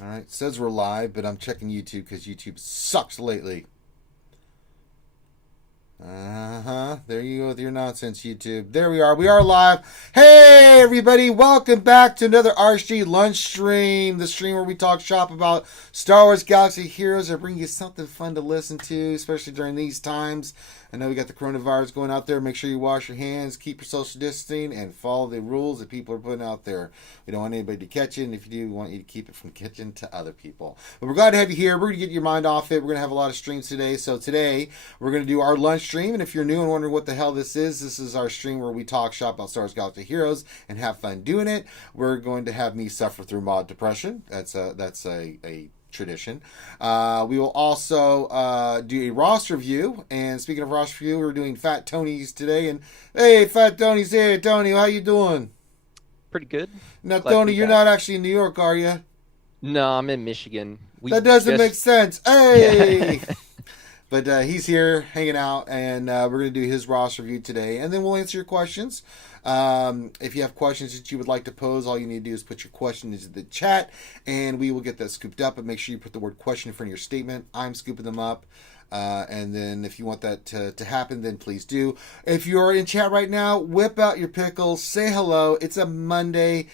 All right, it says we're live, but I'm checking YouTube because YouTube sucks lately. There you go with your nonsense, YouTube. There we are. We are live. Hey, everybody. Welcome back to another RSG lunch stream. The stream where we talk shop about Star Wars Galaxy Heroes. I bring you something fun to listen to, especially during these times. I know we got the coronavirus going out there. Make sure you wash your hands, keep your social distancing, and follow the rules that people are putting out there. We don't want anybody to catch it, and if you do, we want you to keep it from catching to other people. But we're glad to have you here. We're going to get your mind off it. We're going to have a lot of streams today. So today, we're going to do our lunch stream, and if you're new and wondering what the hell this is our stream where we talk shop about Star Wars Galaxy Heroes and have fun doing it. We're going to have me suffer through mod depression. That's a tradition. We will also do a roster review, and speaking of roster review, we're doing Fat Tony's today, and hey, Fat Tony's here. Tony, how you doing? Pretty good. Now, Glad to Tony, be you're back. not actually in New York, are you? No, I'm in Michigan. That doesn't make sense. Hey! Yeah. But he's here hanging out, and we're going to do his roster review today, and then we'll answer your questions. If you have questions that you would like to pose, all you need to do is put your question into the chat, and we will get that scooped up. But make sure you put the word question in front of your statement. I'm scooping them up. And then if you want that to happen, then please do. If you're in chat right now, whip out your pickles. Say hello. It's a Monday.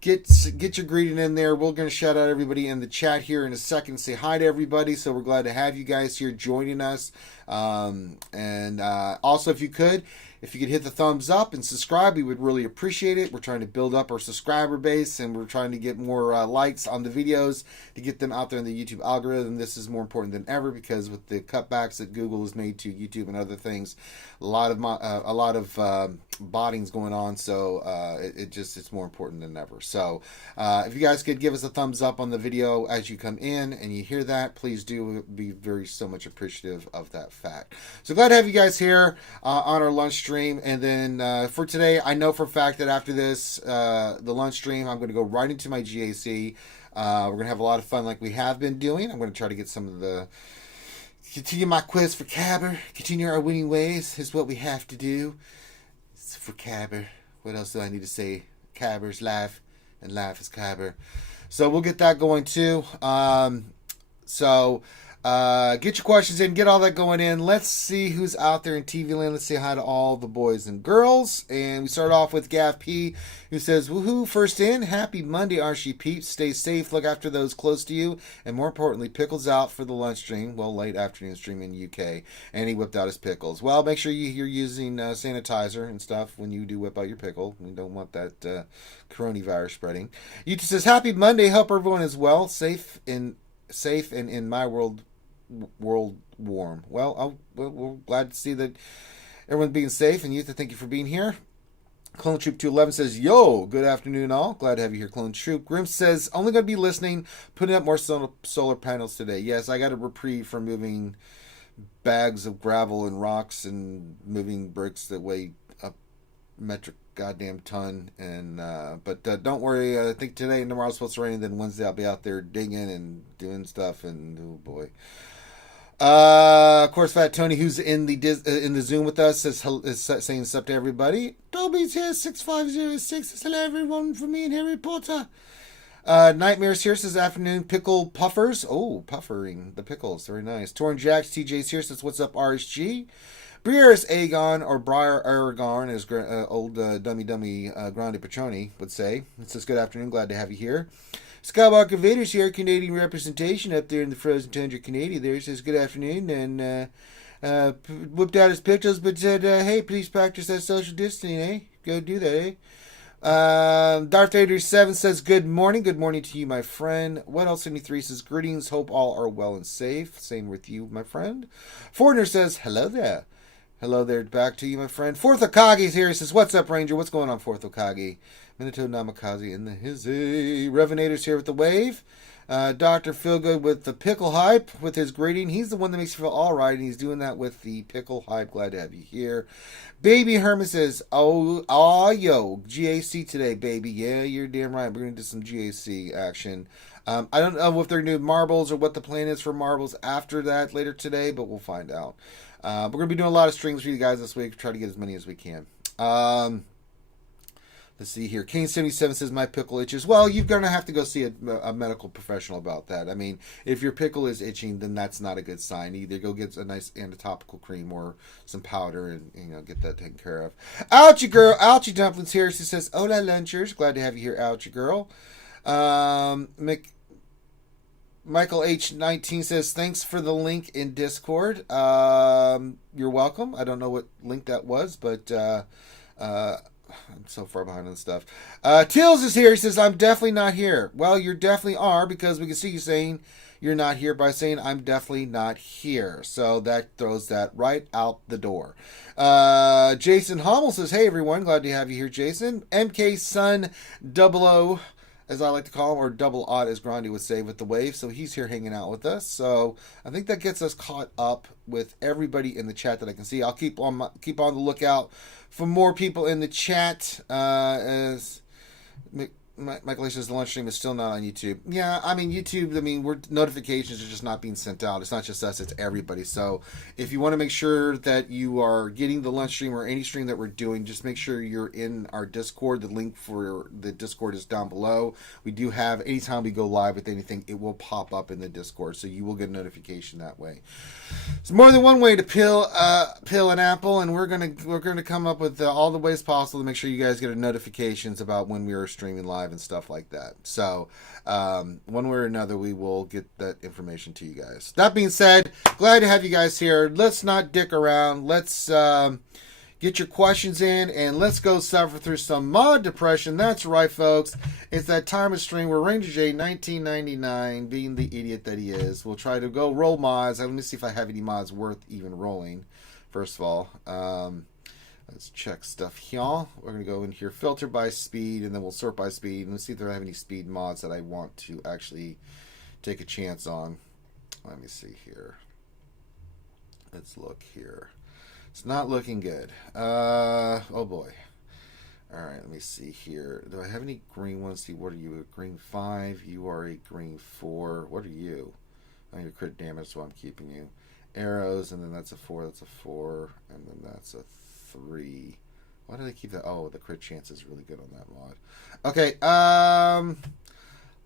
Get your greeting in there. We're going to shout out everybody in the chat here in a second. Say hi to everybody. So we're glad to have you guys here joining us. And also, if you could hit the thumbs up and subscribe, we would really appreciate it. We're trying to build up our subscriber base, and we're trying to get more likes on the videos to get them out there in the YouTube algorithm. This is more important than ever because with the cutbacks that Google has made to YouTube and other things, a lot of botting's going on. So it's more important than ever. So if you guys could give us a thumbs up on the video as you come in and you hear that, please do. We'll be so much appreciative of that fact. So glad to have you guys here on our lunch stream. And then for today, I know for a fact that after this, the lunch stream, I'm going to go right into my GAC. We're going to have a lot of fun like we have been doing. I'm going to try to get some of the... Continue my quest for Cabber. Continue our winning ways is what we have to do. It's for Cabber. What else do I need to say? Cabber's life, and life is Cabber. So we'll get that going too. Get your questions in, get all that going in. Let's see who's out there in TV land. Let's say hi to all the boys and girls. And we start off with Gav P, who says, woohoo, first in. Happy Monday, RSG peeps. Stay safe, look after those close to you. And more importantly, pickles out for the lunch stream. Well, late afternoon stream in UK. And he whipped out his pickles. Well, make sure you're using sanitizer and stuff when you do whip out your pickle. We don't want that coronavirus spreading. YouTube says, happy Monday. Hope everyone is well, safe and in my world warm. Well, we're glad to see that everyone's being safe, and Youth, thank you for being here. Clone Troop 211 says, yo, good afternoon all. Glad to have you here, Clone Troop. Grim says, only going to be listening, putting up more solar panels today. Yes, I got a reprieve from moving bags of gravel and rocks and moving bricks that weigh a metric goddamn ton. And but don't worry, I think today and tomorrow's supposed to rain, and then Wednesday I'll be out there digging and doing stuff, and oh boy. Of course, Fat Tony, who's in the Zoom with us, is saying what's up to everybody. Toby's here, 6506. Hello, everyone, from me and Harry Potter. Nightmares here says afternoon. Pickle puffers. Oh, puffering the pickles. Very nice. Torn Jacks, TJ's here says what's up, RSG. Brieris Aegon, or Briar Aragorn, as old dummy Grande Petroni would say. It says good afternoon, glad to have you here. Skywalker Vader's here, Canadian representation up there in the frozen tundra, Canada. There, he says good afternoon, and whipped out his pickles, but said, hey, please practice that social distancing, eh? Go do that, eh? Darth Vader 7 says good morning to you, my friend. What else? 73 says greetings, hope all are well and safe. Same with you, my friend. Foreigner says hello there, back to you, my friend. Fourth Okage's here. He says, what's up, Ranger? What's going on, Fourth Okage? Minato Namikaze in the hizzy. Revenator's here with the wave. Dr. Feelgood with the pickle hype with his greeting. He's the one that makes you feel all right, and he's doing that with the pickle hype. Glad to have you here. Baby Herman says, yo, GAC today, baby. Yeah, you're damn right. We're going to do some GAC action. I don't know if they're going to do marbles or what the plan is for marbles after that later today, but we'll find out. We're going to be doing a lot of strings for you guys this week. Try to get as many as we can. Let's see here. Kane77 says, my pickle itches. Well, you're going to have to go see a medical professional about that. I mean, if your pickle is itching, then that's not a good sign. Either go get a nice anti-topical cream or some powder and get that taken care of. Ouchie girl. Ouchie Dumplings here. She says, hola lunchers. Glad to have you here, Ouchie girl. Michael H19 says, thanks for the link in Discord. You're welcome. I don't know what link that was, but I'm so far behind on stuff. Tills is here. He says, I'm definitely not here. Well, you definitely are, because we can see you saying you're not here by saying I'm definitely not here. So that throws that right out the door. Jason Hommel says, hey everyone, glad to have you here, Jason. MK Sun 00, as I like to call him, or double odd as Grandi would say with the wave. So he's here hanging out with us. So I think that gets us caught up with everybody in the chat that I can see. I'll keep on the lookout for more people in the chat. As Michael says, the lunch stream is still not on YouTube. Yeah, I mean, YouTube, notifications are just not being sent out. It's not just us, it's everybody. So if you want to make sure that you are getting the lunch stream or any stream that we're doing, just make sure you're in our Discord. The link for the Discord is down below. We do have, anytime we go live with anything, it will pop up in the Discord. So you will get a notification that way. There's more than one way to peel an apple, and we're gonna come up with all the ways possible to make sure you guys get notifications about when we are streaming live and stuff like that. So one way or another, we will get that information to you guys. That being said, glad to have you guys here. Let's not dick around. Let's get your questions in, and let's go suffer through some mod depression. That's right, folks. It's that time of stream where Ranger J 1999, being the idiot that he is, will try to go roll mods. Let me see if I have any mods worth even rolling. First of all, let's check stuff here. We're going to go in here, filter by speed, and then we'll sort by speed. And let's see if there are any speed mods that I want to actually take a chance on. Let me see here. Let's look here. It's not looking good. Oh boy. Alright, let me see here. Do I have any green ones? See, what are you? A green 5. You are a green 4. What are you? I need a crit damage, so I'm keeping you. Arrows, and then that's a 4. That's a 4. And then that's a 3. Why did I keep that? Oh, the crit chance is really good on that mod. Okay,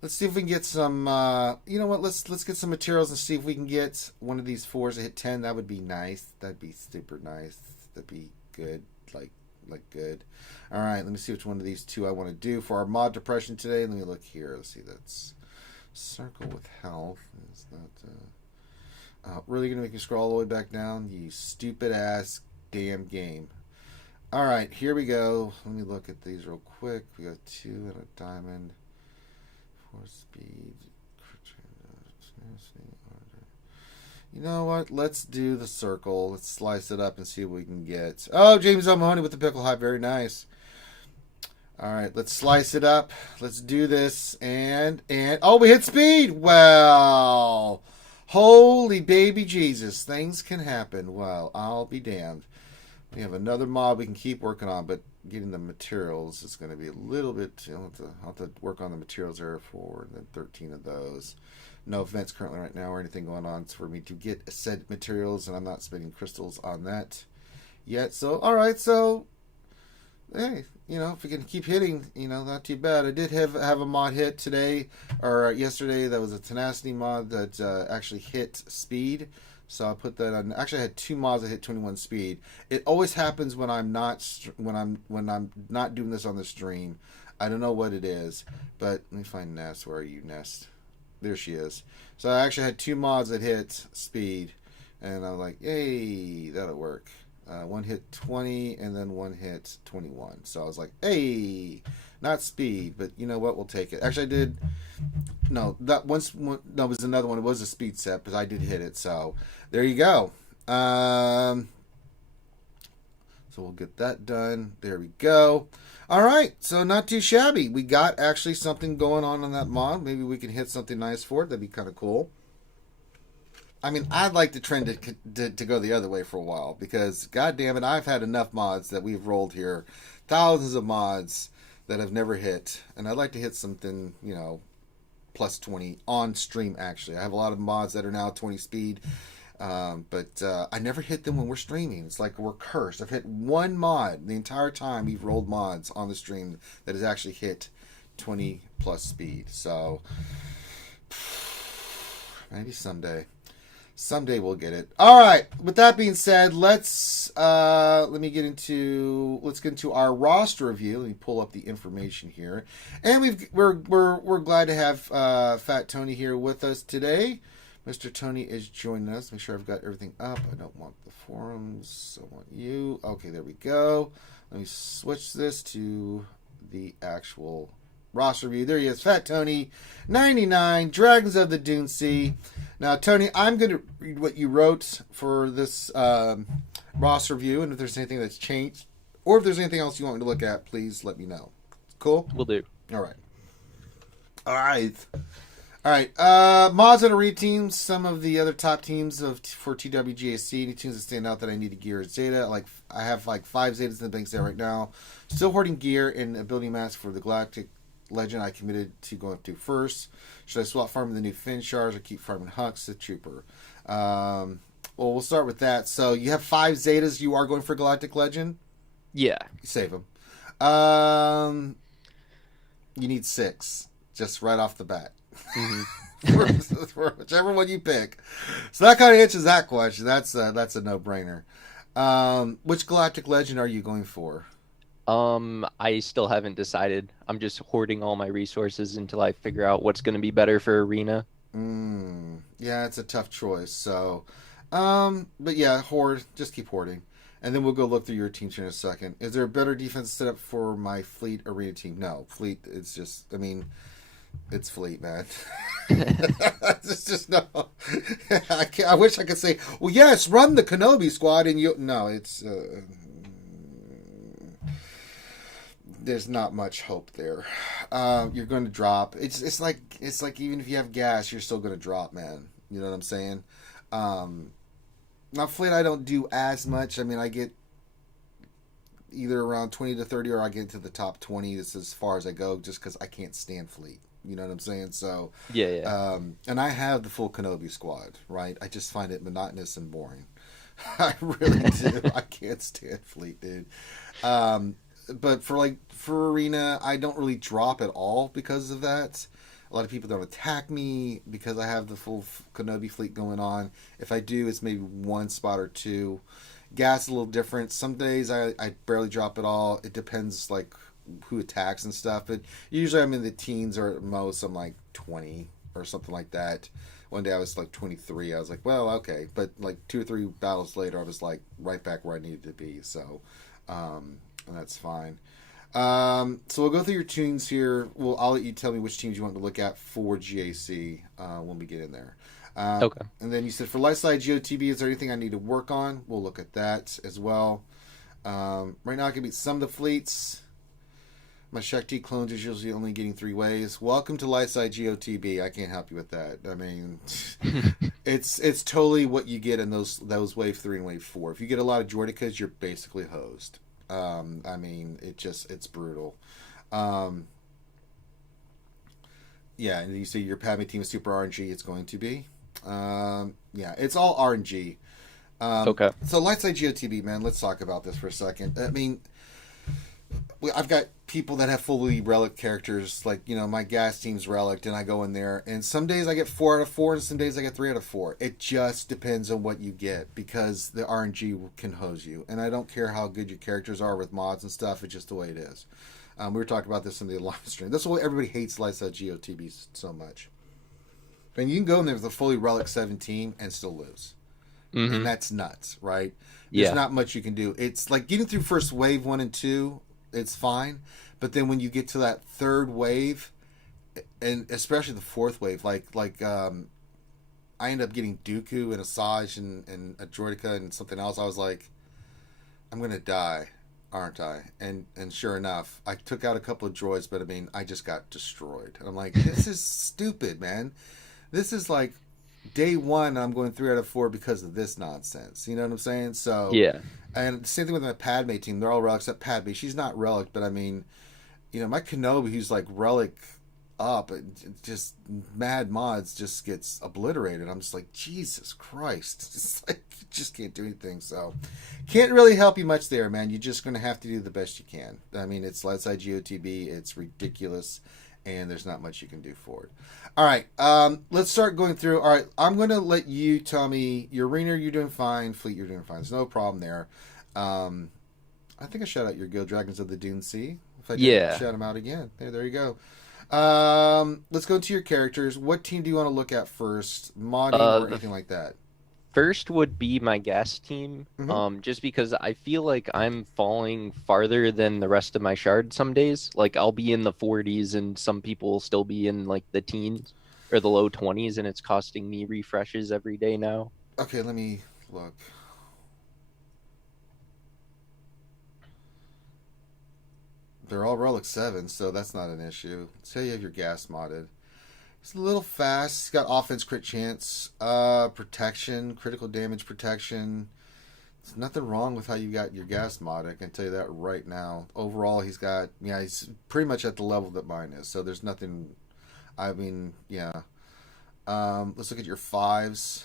let's see if we can get some, you know what, let's get some materials and see if we can get one of these 4s to hit 10. That would be nice. That'd be super nice. That'd be good, like good. All right, let me see which one of these 2 I want to do for our mod depression today. Let me look here. Let's see, that's circle with health. Is that, really going to make me scroll all the way back down? You stupid ass damn game. All right, here we go. Let me look at these real quick. We got 2 and a diamond. 4 speed. You know what? Let's do the circle. Let's slice it up and see what we can get. Oh, James O'Mahony with the pickle high. Very nice. All right, let's slice it up. Let's do this. And oh, we hit speed. Well, holy baby Jesus. Things can happen. Well, I'll be damned. We have another mod we can keep working on, but getting the materials is going to be a little bit. I'll have to work on the materials there for the 13 of those. No events currently right now or anything going on for me to get said materials, and I'm not spending crystals on that yet. So, all right, so hey, if we can keep hitting, not too bad. I did have a mod hit today or yesterday. That was a tenacity mod that actually hit speed. So I put that on. Actually, I had 2 mods that hit 21 speed. It always happens when I'm not doing this on the stream. I don't know what it is, but let me find Nest. Where are you, Nest? There she is. So I actually had 2 mods that hit speed, and I was like, "Yay, that'll work." One hit 20, and then one hit 21. So I was like, "Hey, not speed, but you know what? We'll take it." Actually, I did. No, that once. No, it was another one. It was a speed set, but I did hit it. So there you go. So we'll get that done. There we go. All right, so not too shabby. We got actually something going on that mod. Maybe we can hit something nice for it. That'd be kind of cool. I mean, I'd like the trend to go the other way for a while, because, god damn it, I've had enough mods that we've rolled here. Thousands of mods that have never hit. And I'd like to hit something, plus 20 on stream, actually. I have a lot of mods that are now 20 speed. But I never hit them when we're streaming. It's like we're cursed. I've hit one mod the entire time we've rolled mods on the stream that has actually hit 20 plus speed. So maybe someday. Someday we'll get it. All right. With that being said, let's get into our roster review. Let me pull up the information here, and we're glad to have Fat Tony here with us today. Mr. Tony is joining us. Make sure I've got everything up. I don't want the forums. I want you. Okay, there we go. Let me switch this to the actual roster review. There he is, Fat Tony, 99, Dragons of the Dune Sea. Now, Tony, I'm going to read what you wrote for this roster review, and if there's anything that's changed, or if there's anything else you want me to look at, please let me know. Cool? Will do. All right. Mods and arena teams. Some of the other top teams for TWGAC. Any teams that stand out that I need to gear is Zeta. I have 5 Zetas in the bank there right now. Still hoarding gear and ability mask for the Galactic Legend I committed to going up to first. Should I swap farming the new Fin Shards or keep farming Hux, the trooper? Well, we'll start with that. So you have 5 Zetas. You are going for Galactic Legend? Yeah. You save them. You need 6. Just right off the bat. Mm-hmm. for whichever one you pick. So that kind of answers that question. That's a no-brainer. Which Galactic Legend are you going for? I still haven't decided. I'm just hoarding all my resources until I figure out what's going to be better for arena. Yeah, it's a tough choice. So, but yeah, hoard. Just keep hoarding. And then we'll go look through your team in a second. Is there a better defense set up for my Fleet arena team? No. Fleet, it's just, it's Fleet, man. It's just no. I wish I could say, well, yes, run the Kenobi squad, and you. No, it's. There's not much hope there. You're going to drop. It's like even if you have gas, you're still going to drop, man. You know what I'm saying? Now Fleet, I don't do as much. I get either around 20 to 30, or I get to the top 20. This is as far as I go, just because I can't stand Fleet. You know what I'm saying? So yeah. And I have the full Kenobi squad, right? I just find it monotonous and boring. I really do. I can't stand Fleet, dude. But for arena, I don't really drop at all because of that. A lot of people don't attack me because I have the full Kenobi fleet going on. If I do, it's maybe 1 spot or 2. Gas is a little different. Some days I barely drop at all. It depends who attacks and stuff. But usually I'm in the teens, or at most I'm 20 or something like that. One day I was 23. I was like, well, okay. But 2 or 3 battles later, I was right back where I needed to be. So, and that's fine. So we'll go through your teams here. I'll let you tell me which teams you want to look at for GAC when we get in there. Okay. And then you said for Lightside GOTB, is there anything I need to work on? We'll look at that as well. Right now I can beat some of the fleets. My Shakti clones is usually only getting 3 waves. Welcome to Lightside GOTB. I can't help you with that. It's totally what you get in those wave 3 and wave 4. If you get a lot of Droidicas, you're basically hosed. It's brutal. Yeah, and you say your Padme team is super RNG. It's going to be. Yeah, it's all RNG. Okay. So Lightside GOTB, man, let's talk about this for a second. I've got people that have fully relic characters, my gas team's relic, and I go in there, and some days I get 4 out of 4, and some days I get 3 out of 4. It just depends on what you get, because the RNG can hose you, and I don't care how good your characters are with mods and stuff. It's just the way it is. We were talking about this in the live stream. That's why everybody hates Lightside GOTB so much. And you can go in there with a fully relic 17 and still lose. Mm-hmm. And that's nuts, right? There's not much you can do. It's like getting through first wave 1 and 2, it's fine, but then when you get to that 3rd wave, and especially the 4th wave, I end up getting Dooku and Asajj and a Droideka and something else. I was like, I'm gonna die, aren't I? And sure enough, I took out a couple of droids, but I just got destroyed. And I'm like, this is stupid, man. This is day 1. I'm going 3 out of 4 because of this nonsense. You know what I'm saying? So yeah. And the same thing with my Padme team. They're all relics except Padme. She's not relic, but my Kenobi, who's relic up. Just mad mods just gets obliterated. I'm just like, Jesus Christ. It's like, you just can't do anything. So, can't really help you much there, man. You're just going to have to do the best you can. I mean, it's SWGOH. It's ridiculous, and there's not much you can do for it. All right, let's start going through. All right, I'm going to let you tell me, your arena, you're doing fine. Fleet, you're doing fine. There's no problem there. I think I shout out your Guild Dragons of the Dune Sea. If I didn't, shout them out again. There you go. Let's go into your characters. What team do you want to look at first? Modding or anything like that? First would be my gas team, just because I feel like I'm falling farther than the rest of my shard some days. Like, I'll be in the 40s and some people will still be in like the teens or the low 20s, and it's costing me refreshes every day now. Okay, let me look. They're all Relic 7, so that's not an issue. Let's say you have your gas modded. It's a little fast. It's got offense, crit chance, protection, critical damage protection. There's nothing wrong with how you got your gas mod. I can tell you that right now. Overall, he's pretty much at the level that mine is. So there's nothing. I mean, yeah. Let's look at your 5s.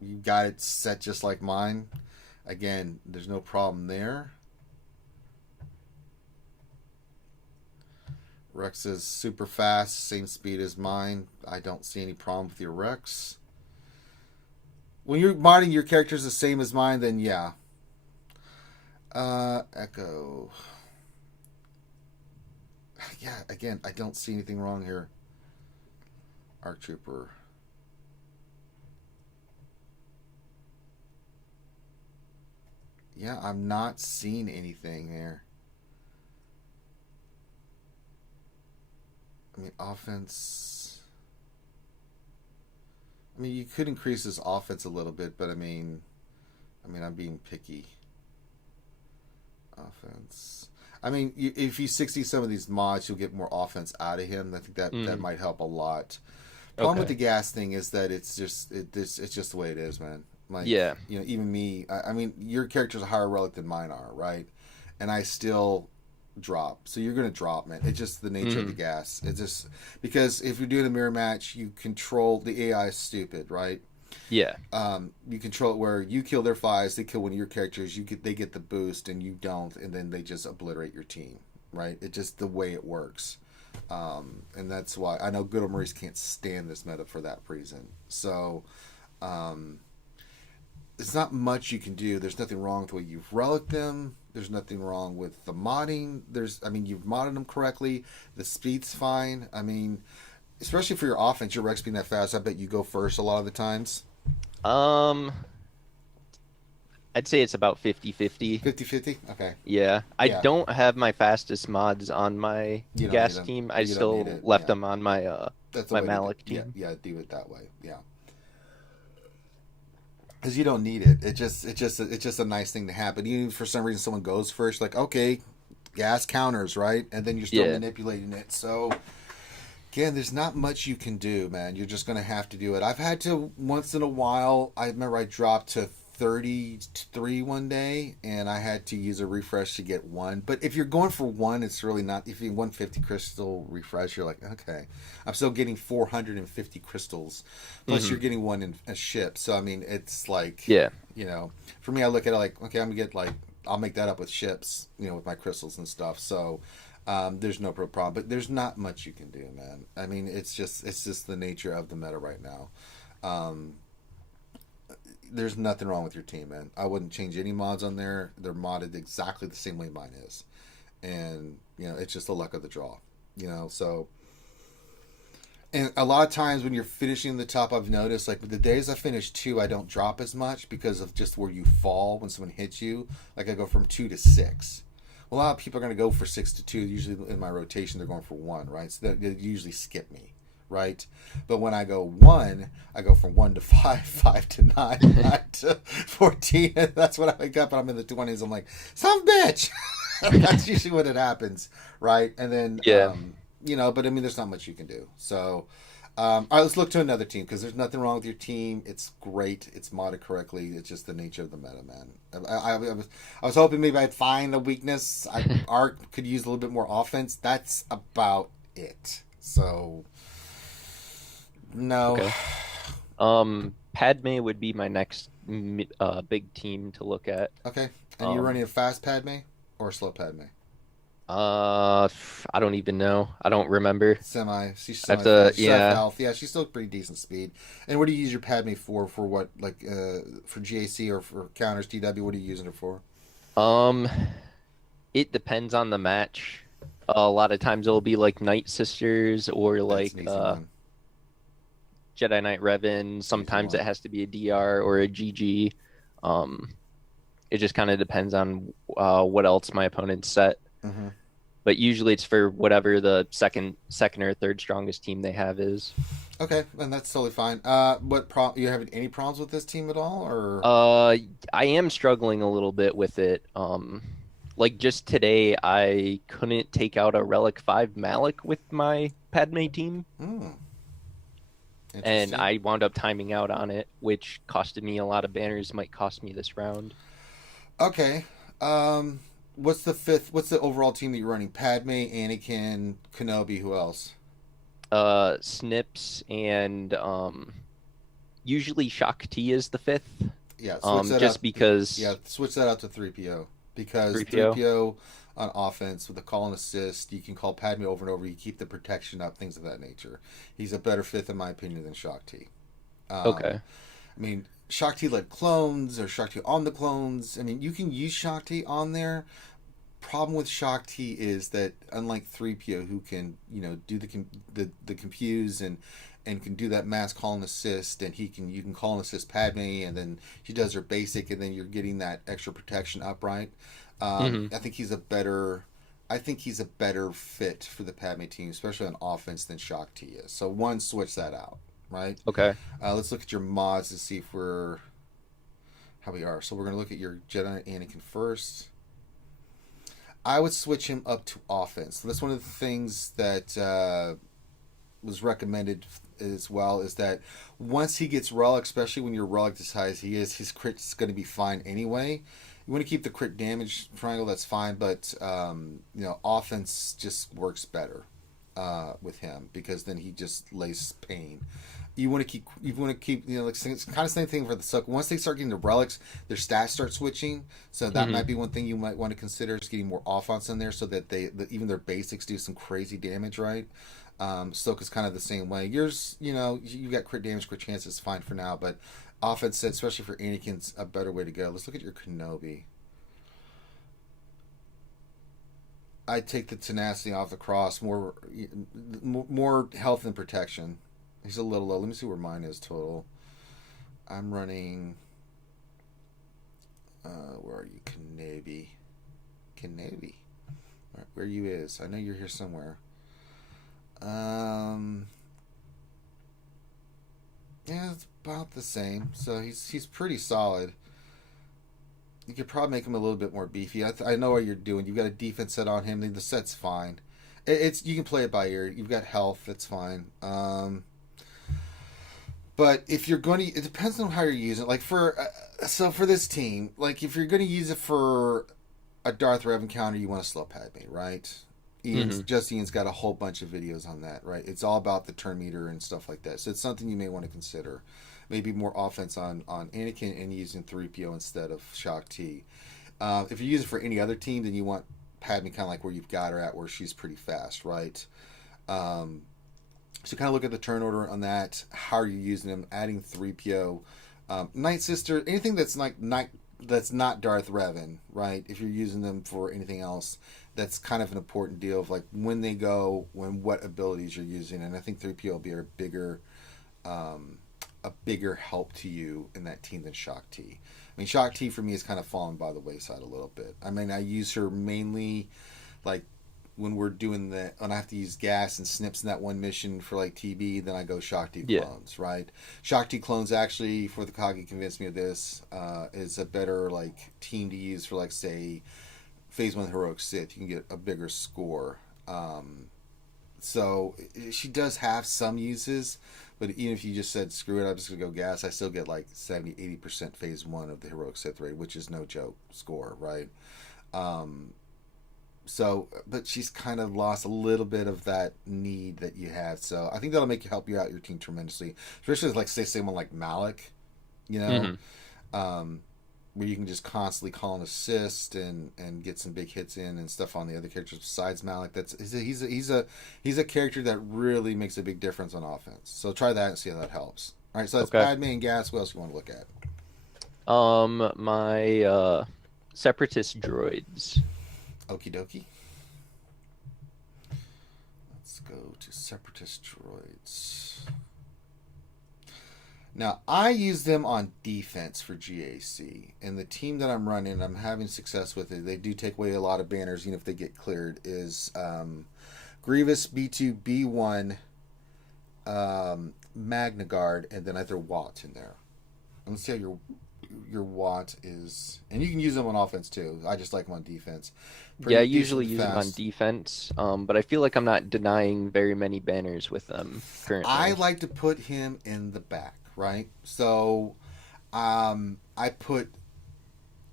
You got it set just like mine. Again, there's no problem there. Rex is super fast, same speed as mine. I don't see any problem with your Rex. When you're modding your characters the same as mine, then yeah. Echo. Yeah, again, I don't see anything wrong here. Arc Trooper. Yeah, I'm not seeing anything there. I mean, offense. I mean, you could increase his offense a little bit, but I mean, I'm being picky. Offense. I mean, if you 60 some of these mods, you'll get more offense out of him. I think that might help a lot. Problem with the gas thing is that it's just the way it is, man. Like, yeah. You know, even me. I mean, your character's a higher relic than mine are, right? And I still drop. So you're going to drop, man. It's just the nature of the gas. It's just because if you're doing a mirror match, you control the AI is stupid, right? Yeah. You control it where you kill their 5s, they kill one of your characters, they get the boost and you don't, and then they just obliterate your team, right? It's just the way it works. And that's why I know good old Maurice can't stand this meta for that reason. So it's not much you can do. There's nothing wrong with the way you've relicked them. There's nothing wrong with the modding. You've modded them correctly. The speed's fine. I mean, especially for your offense, your Rex being that fast, I bet you go first a lot of the times. I'd say it's about 50-50. 50-50? Okay. Yeah. I don't have my fastest mods on my gas team. I still left them on my my Malik team. Yeah, do it that way. Yeah. Because you don't need it. It's just a nice thing to happen. Even if for some reason someone goes first, like, okay, gas counters, right? And then you're still manipulating it. So, again, there's not much you can do, man. You're just going to have to do it. I've had to, once in a while, I remember I dropped to 33 one day, and I had to use a refresh to get 1. But if you're going for 1, it's really not. If you 150 crystal refresh, you're like, okay, I'm still getting 450 crystals. Plus, you're getting 1 in a ship. So, I mean, it's like, you know, for me, I look at it like, okay, I'm going to get like, I'll make that up with ships, you know, with my crystals and stuff. So, there's no problem. But there's not much you can do, man. I mean, it's just the nature of the meta right now. There's nothing wrong with your team, man. I wouldn't change any mods on there. They're modded exactly the same way mine is. And, you know, it's just the luck of the draw. You know, so... And a lot of times when you're finishing the top, I've noticed, like, the days I finish 2, I don't drop as much because of just where you fall when someone hits you. Like, I go from 2 to 6. Well, a lot of people are going to go for 6 to 2. Usually in my rotation, they're going for 1, right? So they usually skip me. Right, but when I go 1, I go from 1 to 5, 5 to 9, 9 to 14. And that's when I wake up and I'm in the 20s. I'm like, son of a bitch. That's usually when it happens, right? And then, you know, but I mean, there's not much you can do. So, all right, let's look to another team because there's nothing wrong with your team. It's great. It's modded correctly. It's just the nature of the meta, man. I was hoping maybe I'd find a weakness. Arc could use a little bit more offense. That's about it. So, no. Okay. Padme would be my next big team to look at. Okay. And you're Um, running a fast Padme or a slow Padme? I don't even know. I don't remember. She's I have semi to, fast. She's half yeah. health. Yeah, she's still pretty decent speed. And what do you use your Padme for? For what? Like for GAC or for counters TW? What are you using it for? Um, it depends on the match. A lot of times it'll be like Night Sisters or That's an like easy one. Jedi Knight Revan. Easy Sometimes it one. has to be a DR or a GG. Um, it just kind of depends on what else my opponent's set. Mm-hmm. But usually it's for whatever the second or third strongest team they have is. Okay, and that's totally fine. You having any problems with this team at all, or? Uh, I am struggling a little bit with it. Like just today, I couldn't take out a Relic 5 Malik with my Padme team, Hmm, and interesting. I wound up timing out on it, which costed me a lot of banners, might cost me this round. Okay. Um, what's the fifth? What's the overall team that you're running? Padme, Anakin, Kenobi. Who else? Snips and usually Shock T is the fifth. Yeah, switch that out. Just Yeah, because switch that out to 3PO because 3PO. 3PO on offense with a call and assist, you can call Padme over and over. You keep the protection up, things of that nature. He's a better fifth, in my opinion, than Shock T. Um, Okay. I mean, Shock T led clones or Shock T on the clones. I mean, you can use Shock T on there. Problem with Shock T is that unlike 3PO, who can do the confuse and can do that mass call and assist, and you can call and assist Padme, and then she does her basic, and then you're getting that extra protection upright. Hmm. I think he's a better fit for the Padme team, especially on offense, than Shock T is. So one, switch that out, right? Okay. Let's look at your mods to see if we're how we are. So we're gonna look at your Jedi Anakin first. I would switch him up to offense. So that's one of the things that was recommended as well, is that once he gets relic, especially when your relic as high as he is, his crit's going to be fine anyway. You want to keep the crit damage triangle, that's fine, but offense just works better with him because then he just lays pain. You want to keep like it's kind of same thing for the suck. Once they start getting the relics, their stats start switching. So that Hmm. might be one thing you might want to consider, is getting more offense in there so that even their basics do some crazy damage, right? Soak is kind of the same way. Yours, you got crit damage, crit chances, fine for now, but offense, especially for Anakin's, a better way to go. Let's look at your Kenobi. I'd take the tenacity off the cross, more health and protection. He's a little low. Let me see where mine is total. I'm running. Where are you, Kenobi? Kenobi. Right, where you is? I know you're here somewhere. Um. Yeah, it's about the same. So he's pretty solid. You could probably make him a little bit more beefy. I know what you're doing. You've got a defense set on him. The set's fine. It's you can play it by ear. You've got health. That's fine. But if you're going to, it depends on how you're using it. Like for this team, like if you're going to use it for a Darth Revan counter, you want to slow Padme, right? Hmm. Ian's got a whole bunch of videos on that, right? It's all about the turn meter and stuff like that. So it's something you may want to consider. Maybe more offense on Anakin and using 3PO instead of Shock T. If you use it for any other team, then you want Padme kind of like where you've got her at, where she's pretty fast, right? Um, so kind of look at the turn order on that. How are you using them? Adding 3PO, Night Sister, anything that's like night that's not Darth Revan, right? If you're using them for anything else, that's kind of an important deal of like when they go, what abilities you're using, and I think 3PO will be um, a bigger help to you in that team than Shock T. I mean, Shock T for me has kind of fallen by the wayside a little bit. I mean, I use her mainly like when I have to use gas and snips in that one mission for like TB, then I go Shock T Yeah. clones, right? Shock T clones actually, for the Kagi convinced me of this, is a better like team to use for like say Phase 1 Heroic Sith. You can get a bigger score. So she does have some uses, but even if you just said screw it, I'm just gonna go gas, I still get like 70-80% Phase 1 of the Heroic Sith rate, which is no joke score, right? Um, So, but she's kind of lost a little bit of that need that you had. So I think that'll help you out your team tremendously, especially like say someone like Malik, you know, Hmm. um, where you can just constantly call an assist and get some big hits in and stuff on the other characters besides Malik. He's a character that really makes a big difference on offense. So try that and see how that helps. All right, so that's Okay. Padme and Gas. What else you want to look at? My separatist droids. Okie dokie. Let's go to Separatist droids. Now, I use them on defense for GAC, and the team that I'm running, I'm having success with it. They do take away a lot of banners, even if they get cleared. Is Grievous, B2, B1, Magna Guard, and then I throw Watt in there. And let's see how your Watt is, and you can use them on offense too. I just like them on defense. Yeah, I Pretty usually decent, use them on fast. defense, but I feel like I'm not denying very many banners with them I currently. like to put him in the back, right? So, I put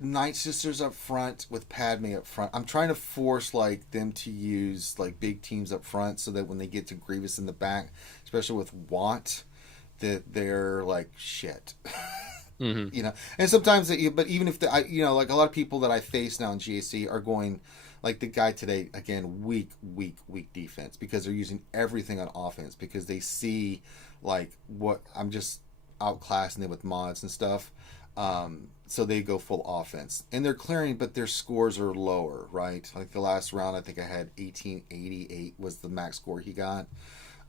Night Sisters up front with Padme up front. I'm trying to force like them to use like big teams up front so that when they get to Grievous in the back, especially with Watt, that they're like shit. Hmm. You know, and sometimes that but even if like a lot of people that I face now in GAC are going like the guy today again, weak defense because they're using everything on offense because they see like what I'm just outclassing them with mods and stuff. So they go full offense and they're clearing, but their scores are lower, right? Like the last round, I think I had 1888 was the max score he got,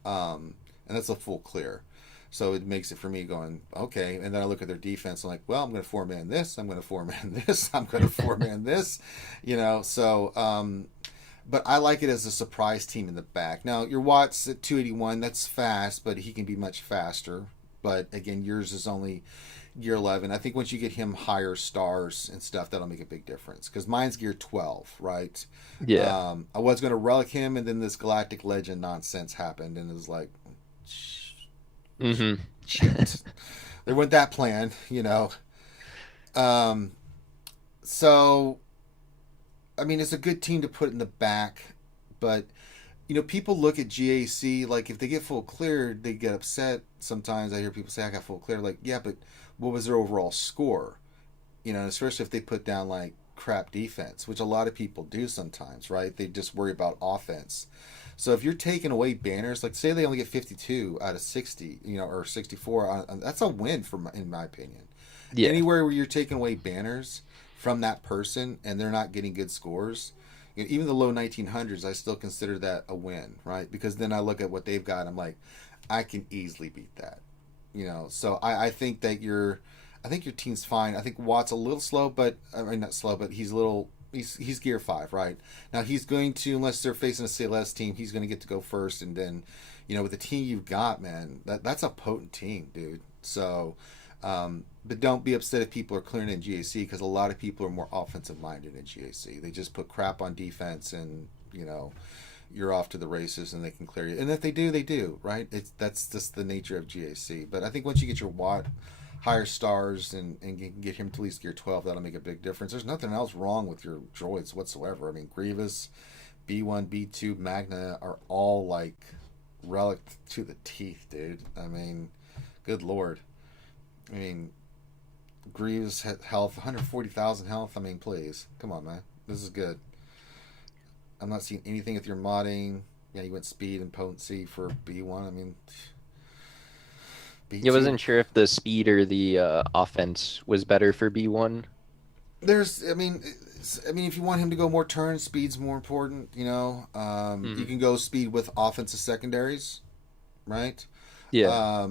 and that's a full clear. So it makes it for me going, okay. And then I look at their defense. I'm like, well, I'm going to four man this. I'm going to four man this. I'm going to four man this. So, but I like it as a surprise team in the back. Now, your Watts at 281, that's fast, but he can be much faster. But again, yours is only gear 11. I think once you get him higher stars and stuff, that'll make a big difference. Because mine's gear 12, right? Yeah. I was going to relic him, and then this Galactic Legend nonsense happened, and it was like, Hmm. shit. There went that plan. Um, so, I mean, it's a good team to put in the back, but people look at GAC like if they get full clear, they get upset. Sometimes I hear people say, "I got full clear." Like, yeah, but what was their overall score? Especially if they put down like crap defense, which a lot of people do sometimes, right? They just worry about offense. So if you're taking away banners, like say they only get 52 out of 60, or 64, that's a win in my opinion. Yeah. Anywhere where you're taking away banners from that person and they're not getting good scores, even the low 1900s, I still consider that a win, right? Because then I look at what they've got, I'm like, I can easily beat that. So I think that I think your team's fine. I think Watt's a little slow, but I mean not slow, but he's a little. He's gear 5, right? Now he's going to, unless they're facing a CLS team, he's going to get to go first, and then, with the team you've got, man, that's a potent team, dude. So, but don't be upset if people are clearing in GAC because a lot of people are more offensive minded in GAC. They just put crap on defense, and you're off to the races, and they can clear you. And if they do, they do, right? That's just the nature of GAC. But I think once you get your Watt higher stars and you can get him to at least gear 12, that'll make a big difference. There's nothing else wrong with your droids whatsoever. I mean, Grievous, B1, B2, Magna are all like relic to the teeth, dude. I mean, good lord. I mean, Grievous health, 140,000 health. I mean, please. Come on, man. This is good. I'm not seeing anything with your modding. Yeah, you went speed and potency for B1. I mean, I B2. wasn't sure if the speed or the offense was better for B1. I mean, if you want him to go more turns, speed's more important. You Hmm. can go speed with offensive secondaries, right? Yeah.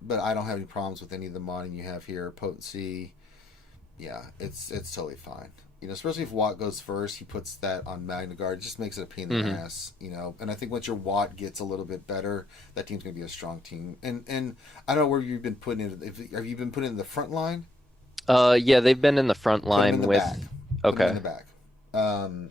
But I don't have any problems with any of the modding you have here. Potency, yeah, it's totally fine. Especially if Watt goes first, he puts that on Magna Guard. It just makes it a pain in the Hmm. ass. And I think once your Watt gets a little bit better, that team's gonna be a strong team. And I don't know where you've been putting it. Have you been putting it in the front line? Yeah, they've been in the front Put them in line the back. with. Put them in Okay. the back. Um,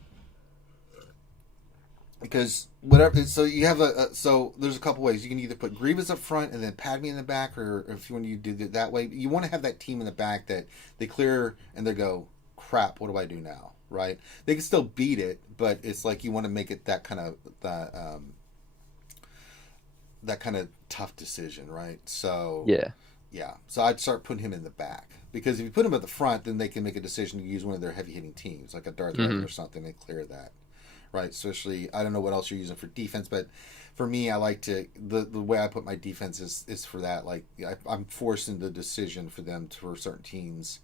because whatever. So you have so there's a couple ways you can either put Grievous up front and then Padme in the back, or if you want to do it that way, you want to have that team in the back that they clear and they go, crap, what do I do now, right? They can still beat it, but it's like you want to make it that kind of tough decision, right? So Yeah. yeah, so I'd start putting him in the back, because if you put him at the front, then they can make a decision to use one of their heavy hitting teams, like a Darth Vader or something, and clear that, right? Especially, I don't know what else you're using for defense, but for me, I like to the way I put my defense is for that. Like I'm forcing the decision for them for certain teams,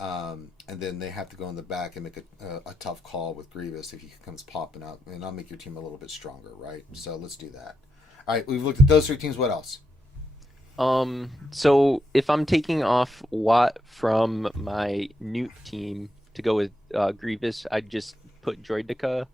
and then they have to go in the back and make a tough call with Grievous if he comes popping up, and I'll make your team a little bit stronger, right? So let's do that. All right, we've looked at those three teams. What else? So if I'm taking off Watt from my Newt team to go with Grievous, I'd just put Droidica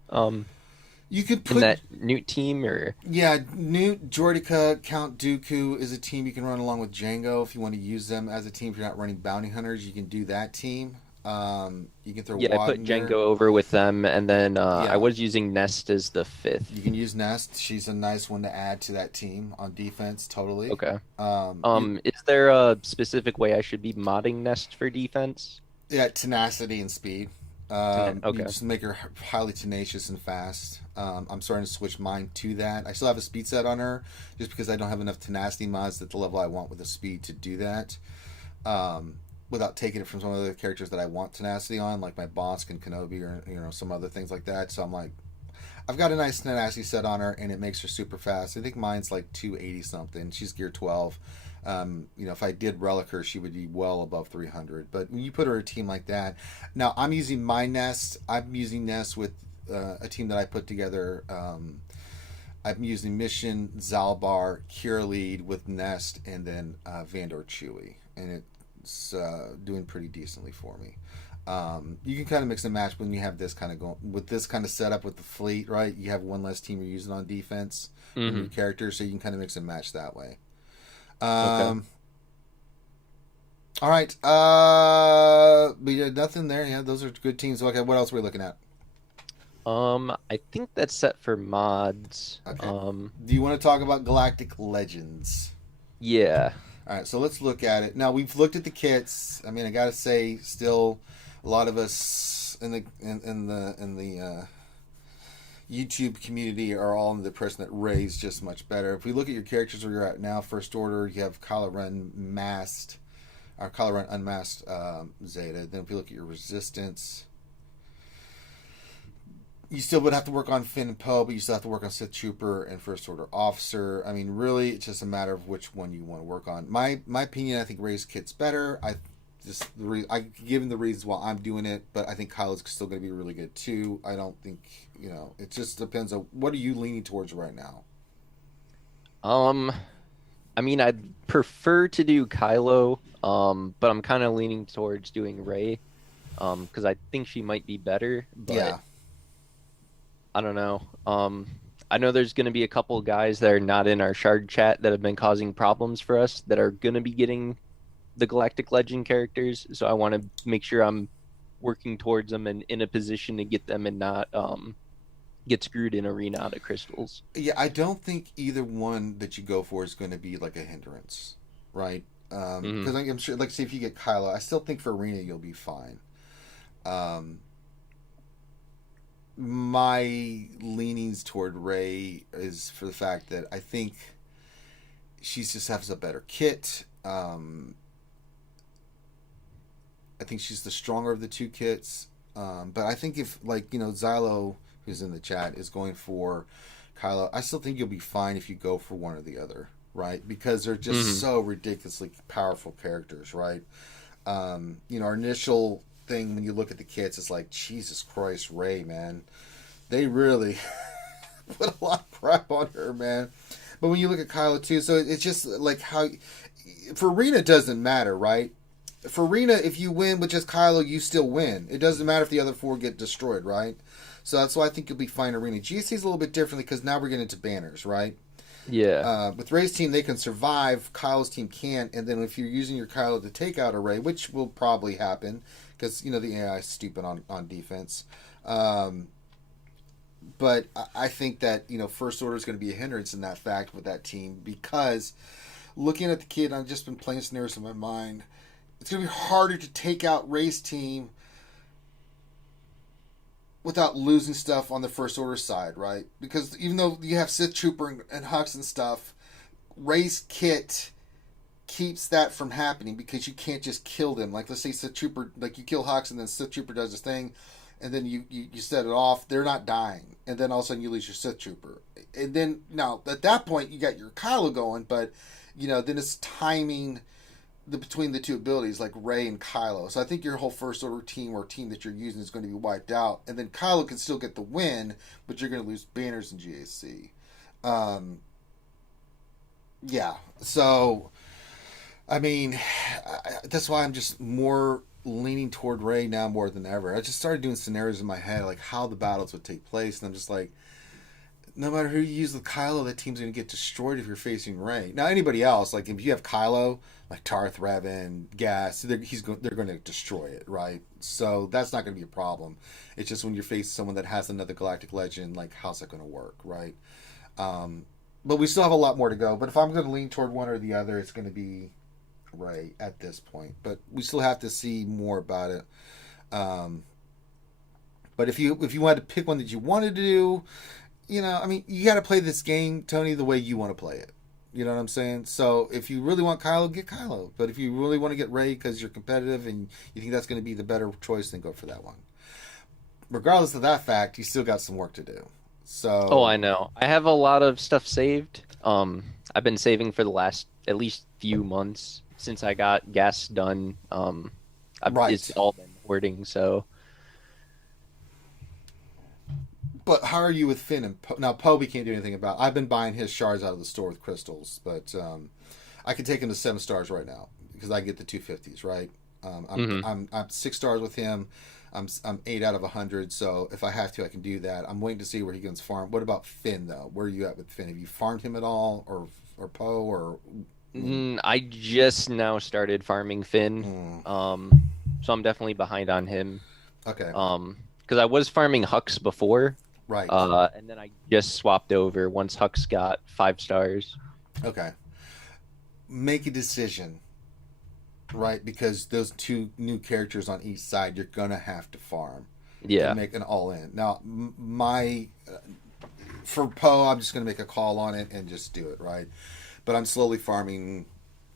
You could in put that Newt team, or Yeah, Newt, Jordica, Count Dooku is a team you can run along with Django if you want to use them as a team. If you're not running bounty hunters, you can do that team. You can throw yeah, I Watt put in Django there. over with them, and then I Yeah, was using Nest as the fifth. you can use Nest. She's a nice one to add to that team on defense. Totally. Okay. You Is there a specific way I should be modding Nest for defense? Yeah, tenacity and speed. You Okay. just make her highly tenacious and fast. I'm starting to switch mine to that. I still have a speed set on her, just because I don't have enough tenacity mods at the level I want with the speed to do that. Without taking it from some of the characters that I want tenacity on, like my Bosk and Kenobi, or some other things like that. So I'm like, I've got a nice tenacity set on her, and it makes her super fast. I think mine's like 280 something. She's gear 12. If I did relic her, she would be well above 300. But when you put her in a team like that, now I'm using my Nest. I'm using Nest with a team that I put together. I'm using Mission, Zalbar, Cure Lead with Nest, and then Vandor Chewie, and it's doing pretty decently for me. You can kind of mix and match when you have this kind of going with this kind of setup with the fleet, right? You have one less team you're using on defense than your characters, so you can kind of mix and match that way. Okay. All right. But yeah, nothing there. Yeah, those are good teams. Okay, what else are we looking at? I think that's set for mods. Okay. Do you want to talk about Galactic Legends? Yeah. All right, so let's look at it. Now we've looked at the kits. I mean, I gotta say, still, a lot of us in the YouTube community are all in the person that Rey's just much better. If we look at your characters where you're at now, First Order, you have Kylo Ren masked, or Kylo Ren unmasked Zeta. Then if you look at your Resistance, you still would have to work on Finn and Poe, but you still have to work on Sith Trooper and First Order Officer. I mean, really, it's just a matter of which one you want to work on. My opinion, I think Rey's kit's better. I give him the reasons why I'm doing it, but I think Kylo's still going to be really good too. I don't think it just depends on what are you leaning towards right now. I mean, I'd prefer to do Kylo, but I'm kind of leaning towards doing Rey, because I think she might be better, but Yeah, I don't know. I know there's going to be a couple guys that are not in our shard chat that have been causing problems for us that are going to be getting the Galactic Legend characters, so I want to make sure I'm working towards them and in a position to get them and not get screwed in arena out of crystals. yeah. I don't think either one that you go for is going to be like a hindrance, right? Because I'm sure, like, say if you get Kylo, I still think for arena you'll be fine. My leanings toward Rey is for the fact that I think she just has a better kit. I think she's the stronger of the two kits. But I think if, like, Xylo, who's in the chat, is going for Kylo, I still think you'll be fine if you go for one or the other, right? Because they're just so ridiculously powerful characters, right? Our initial thing when you look at the kits is like, Jesus Christ, Rey, man. They really put a lot of crap on her, man. But when you look at Kylo too, so it's just like how for Rena it doesn't matter, right? For Rena, if you win with just Kylo, you still win. It doesn't matter if the other four get destroyed, right? So that's why I think you'll be fine Arena. GC's a little bit differently because now we're getting into banners, right? Yeah. With Rey's team, they can survive. Kylo's team can't. And then if you're using your Kylo to take out a Rey, which will probably happen because, the AI is stupid on defense. But I think that, First Order is going to be a hindrance in that fact with that team because looking at the kid, I've just been playing scenarios in my mind. It's going to be harder to take out Rey's team without losing stuff on the First Order side, right? Because even though you have Sith Trooper and Hux and stuff, Rey's kit keeps that from happening because you can't just kill them. Like, let's say Sith Trooper, like you kill Hux and then Sith Trooper does his thing, and then you set it off. They're not dying, and then all of a sudden you lose your Sith Trooper. And then now at that point you got your Kylo going, but then it's timing between the two abilities, like Rey and Kylo. So I think your whole First Order team or team that you're using is going to be wiped out, and then Kylo can still get the win, but you're going to lose banners in GAC. Yeah, so I mean, that's why I'm just more leaning toward Rey now more than ever. I just started doing scenarios in my head, like how the battles would take place, and I'm just like, no matter who you use with Kylo, that team's going to get destroyed if you're facing Rey. Now, anybody else, like if you have Kylo, like Tarth, Revan, Gas, they're going to destroy it, right? So that's not going to be a problem. It's just when you're facing someone that has another galactic legend, like how's that going to work, right? But we still have a lot more to go. But if I'm going to lean toward one or the other, it's going to be Rey at this point. But we still have to see more about it. But if you wanted to pick one that you wanted to do, I mean, you got to play this game, Tony, the way you want to play it. You know what I'm saying? So if you really want Kylo, get Kylo. But if you really want to get Rey because you're competitive and you think that's going to be the better choice, then go for that one. Regardless of that fact, you still got some work to do. So. Oh, I know. I have a lot of stuff saved. I've been saving for the last at least few months since I got gas done. Right. It's all been hoarding, so. But how are you with Finn and Poe? Now, Poe we can't do anything about. I've been buying his shards out of the store with crystals, but I can take him to 7 stars right now because I get the 250s, right? I'm 6 stars with him. I'm 8 out of 100, so if I have to, I can do that. I'm waiting to see where he gets farmed. What about Finn, though? Where are you at with Finn? Have you farmed him at all, or Poe, or? I just now started farming Finn, so I'm definitely behind on him. Okay. Because I was farming Hux before, right? And then I just swapped over once Hux got 5 stars. Okay. Make a decision. Right, because those 2 new characters on each side, you're gonna have to farm. Yeah. To make an all-in. Now, for Poe, I'm just gonna make a call on it and just do it, right? But I'm slowly farming.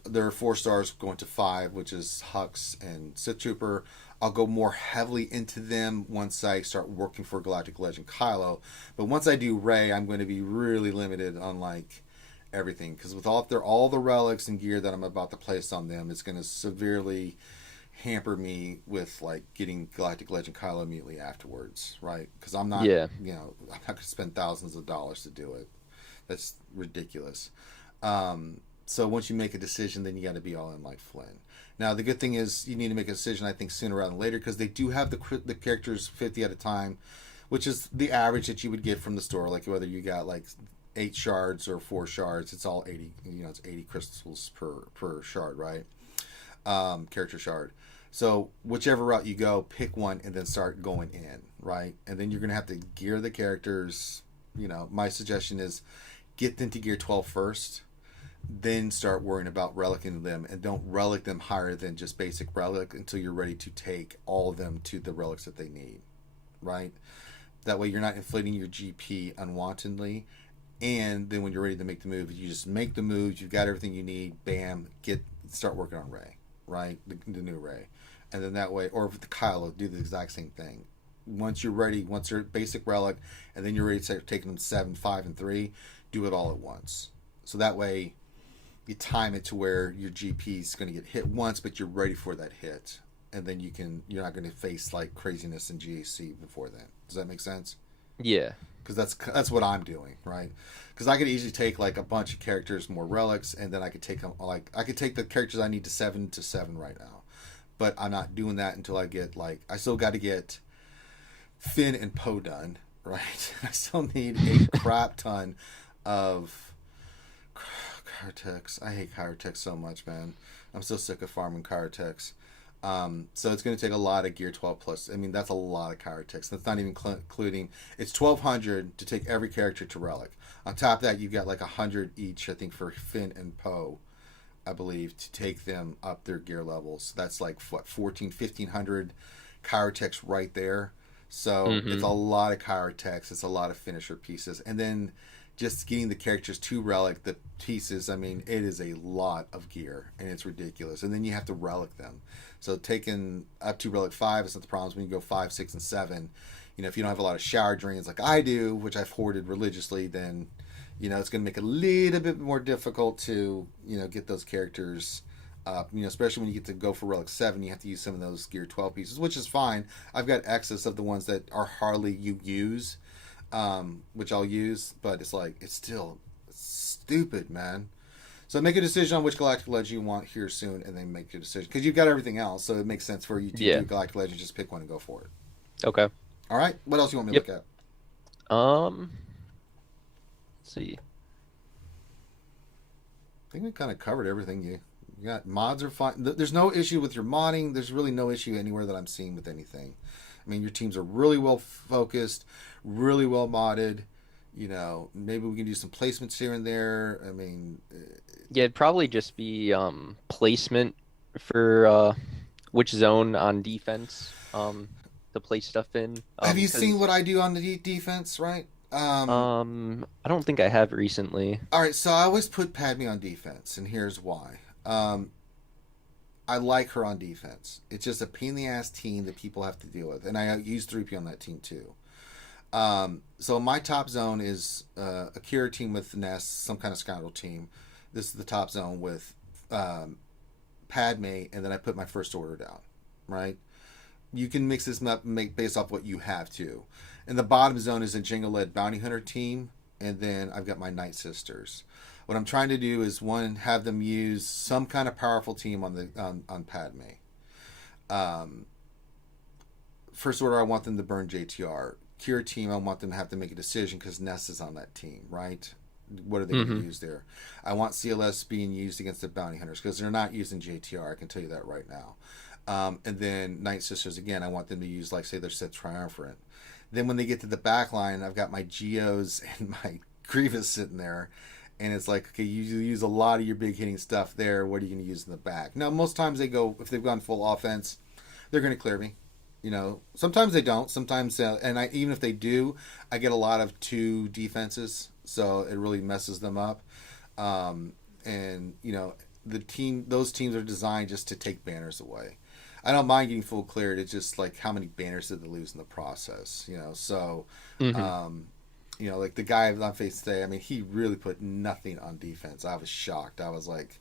There are 4 stars going to 5, which is Hux and Sith Trooper. I'll go more heavily into them once I start working for Galactic Legend Kylo. But once I do Rey, I'm going to be really limited on everything, because with all the relics and gear that I'm about to place on them, it's going to severely hamper me with getting Galactic Legend Kylo immediately afterwards, right? Because I'm not, I'm not going to spend thousands of dollars to do it. That's ridiculous. So once you make a decision, then you got to be all in like Flynn. Now the good thing is you need to make a decision, I think, sooner rather than later, because they do have the characters 50 at a time, which is the average that you would get from the store. Like whether you got 8 shards or 4 shards, it's all 80. It's 80 crystals per shard, right? Character shard. So whichever route you go, pick one and then start going in, right? And then you're gonna have to gear the characters. My suggestion is get them to gear 12 first, then start worrying about relicing them, and don't relic them higher than just basic relic until you're ready to take all of them to the relics that they need, right? That way you're not inflating your GP unwantedly. And then when you're ready to make the move, you just make the moves. You've got everything you need. Bam, start working on Rey, right? The new Rey, and then that way, or with the Kylo, do the exact same thing. Once you're ready, once you're basic relic, and then you're ready to start taking them 7, 5, and 3, do it all at once. So that way, you time it to where your GP is going to get hit once, but you're ready for that hit, and then you're not going to face craziness in GAC before then. Does that make sense? Yeah. Because that's what I'm doing, right? Because I could easily take a bunch of characters, more relics, and then I could take them I could take the characters I need to 7 right now, but I'm not doing that until I get I still got to get Finn and Poe done, right? I still need a crap ton of Kyrtex. I hate Kyrtex so much, man. I'm so sick of farming Kyrtex. So it's going to take a lot of gear 12 plus. I mean, that's a lot of Kyrtex. That's not even including, it's 1,200 to take every character to relic. On top of that, you've got 100 each, I think, for Finn and Poe, I believe, to take them up their gear levels. So that's 1,400, 1,500 Kyrtex right there. So it's a lot of chirotex, it's a lot of finisher pieces, and then just getting the characters to relic the pieces. I mean, it is a lot of gear, and it's ridiculous. And then you have to relic them. So taking up to relic 5 is not the problem. When you go 5, 6, and 7, if you don't have a lot of shower drains like I do, which I've hoarded religiously, then it's going to make it a little bit more difficult to get those characters up. Especially when you get to go for relic 7, you have to use some of those gear 12 pieces, which is fine. I've got excess of the ones that are hardly you use, which I'll use, but it's still stupid, man. So make a decision on which Galactic Legend you want here soon, and then make your decision, because you've got everything else, so it makes sense for you to do Galactic Legend. Just pick one and go for it. Okay. All right. What else you want me to look at? Let's see. I think we kind of covered everything. You got mods are fine. There's no issue with your modding. There's really no issue anywhere that I'm seeing with anything. I mean, your teams are really well focused, really well modded. Maybe we can do some placements here and there. I mean, yeah, it'd probably just be placement for which zone on defense to place stuff in. Have you seen what I do on the defense, right? I don't think I have recently. All right, so I always put Padme on defense, and here's why. I like her on defense. It's just a pain in the ass team that people have to deal with, and I use 3P on that team too. So my top zone is a Kira team with Nest, some kind of scoundrel team. This is the top zone with Padme, and then I put my first order down, right? You can mix this up based off what you have too. And the bottom zone is a Jingle-led bounty hunter team, and then I've got my Night Sisters. What I'm trying to do is, one, have them use some kind of powerful team on Padme. First order, I want them to burn JTR. Kira team, I want them to have to make a decision because Ness is on that team, right? What are they going to use there? I want CLS being used against the bounty hunters because they're not using JTR. I can tell you that right now. And then Night Sisters, again, I want them to use, like, say, their Sith Triumvirate. Then when they get to the back line, I've got my Geos and my Grievous sitting there. And it's like, okay, you use a lot of your big hitting stuff there. What are you going to use in the back? Now, most times if they've gone full offense, they're going to clear me. Sometimes they don't. Sometimes, even if they do, I get a lot of 2 defenses, so it really messes them up. Those teams are designed just to take banners away. I don't mind getting full cleared. It's just like, how many banners did they lose in the process? So, like the guy on face today, I mean, he really put nothing on defense. I was shocked. I was like,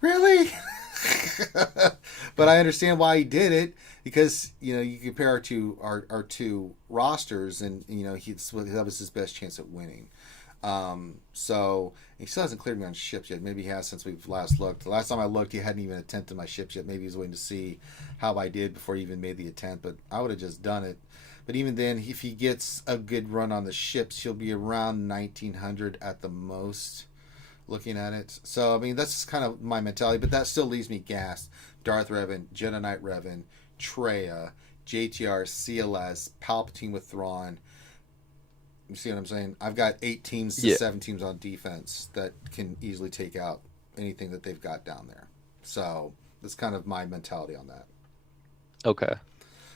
really? But I understand why he did it, because you compare our two rosters, and that was his best chance at winning. So he still hasn't cleared me on ships yet. Maybe he has since we've last looked. The last time I looked, he hadn't even attempted my ships yet. Maybe he was waiting to see how I did before he even made the attempt, but I would have just done it. But even then, if he gets a good run on the ships, he'll be around 1900 at the most, looking at it. So, I mean, that's just kind of my mentality, but that still leaves me gassed. Darth Revan, Jedi Knight Revan, Traya, JTR, CLS, Palpatine with Thrawn. You see what I'm saying? I've got 8 teams to 7 teams on defense that can easily take out anything that they've got down there. So that's kind of my mentality on that. Okay.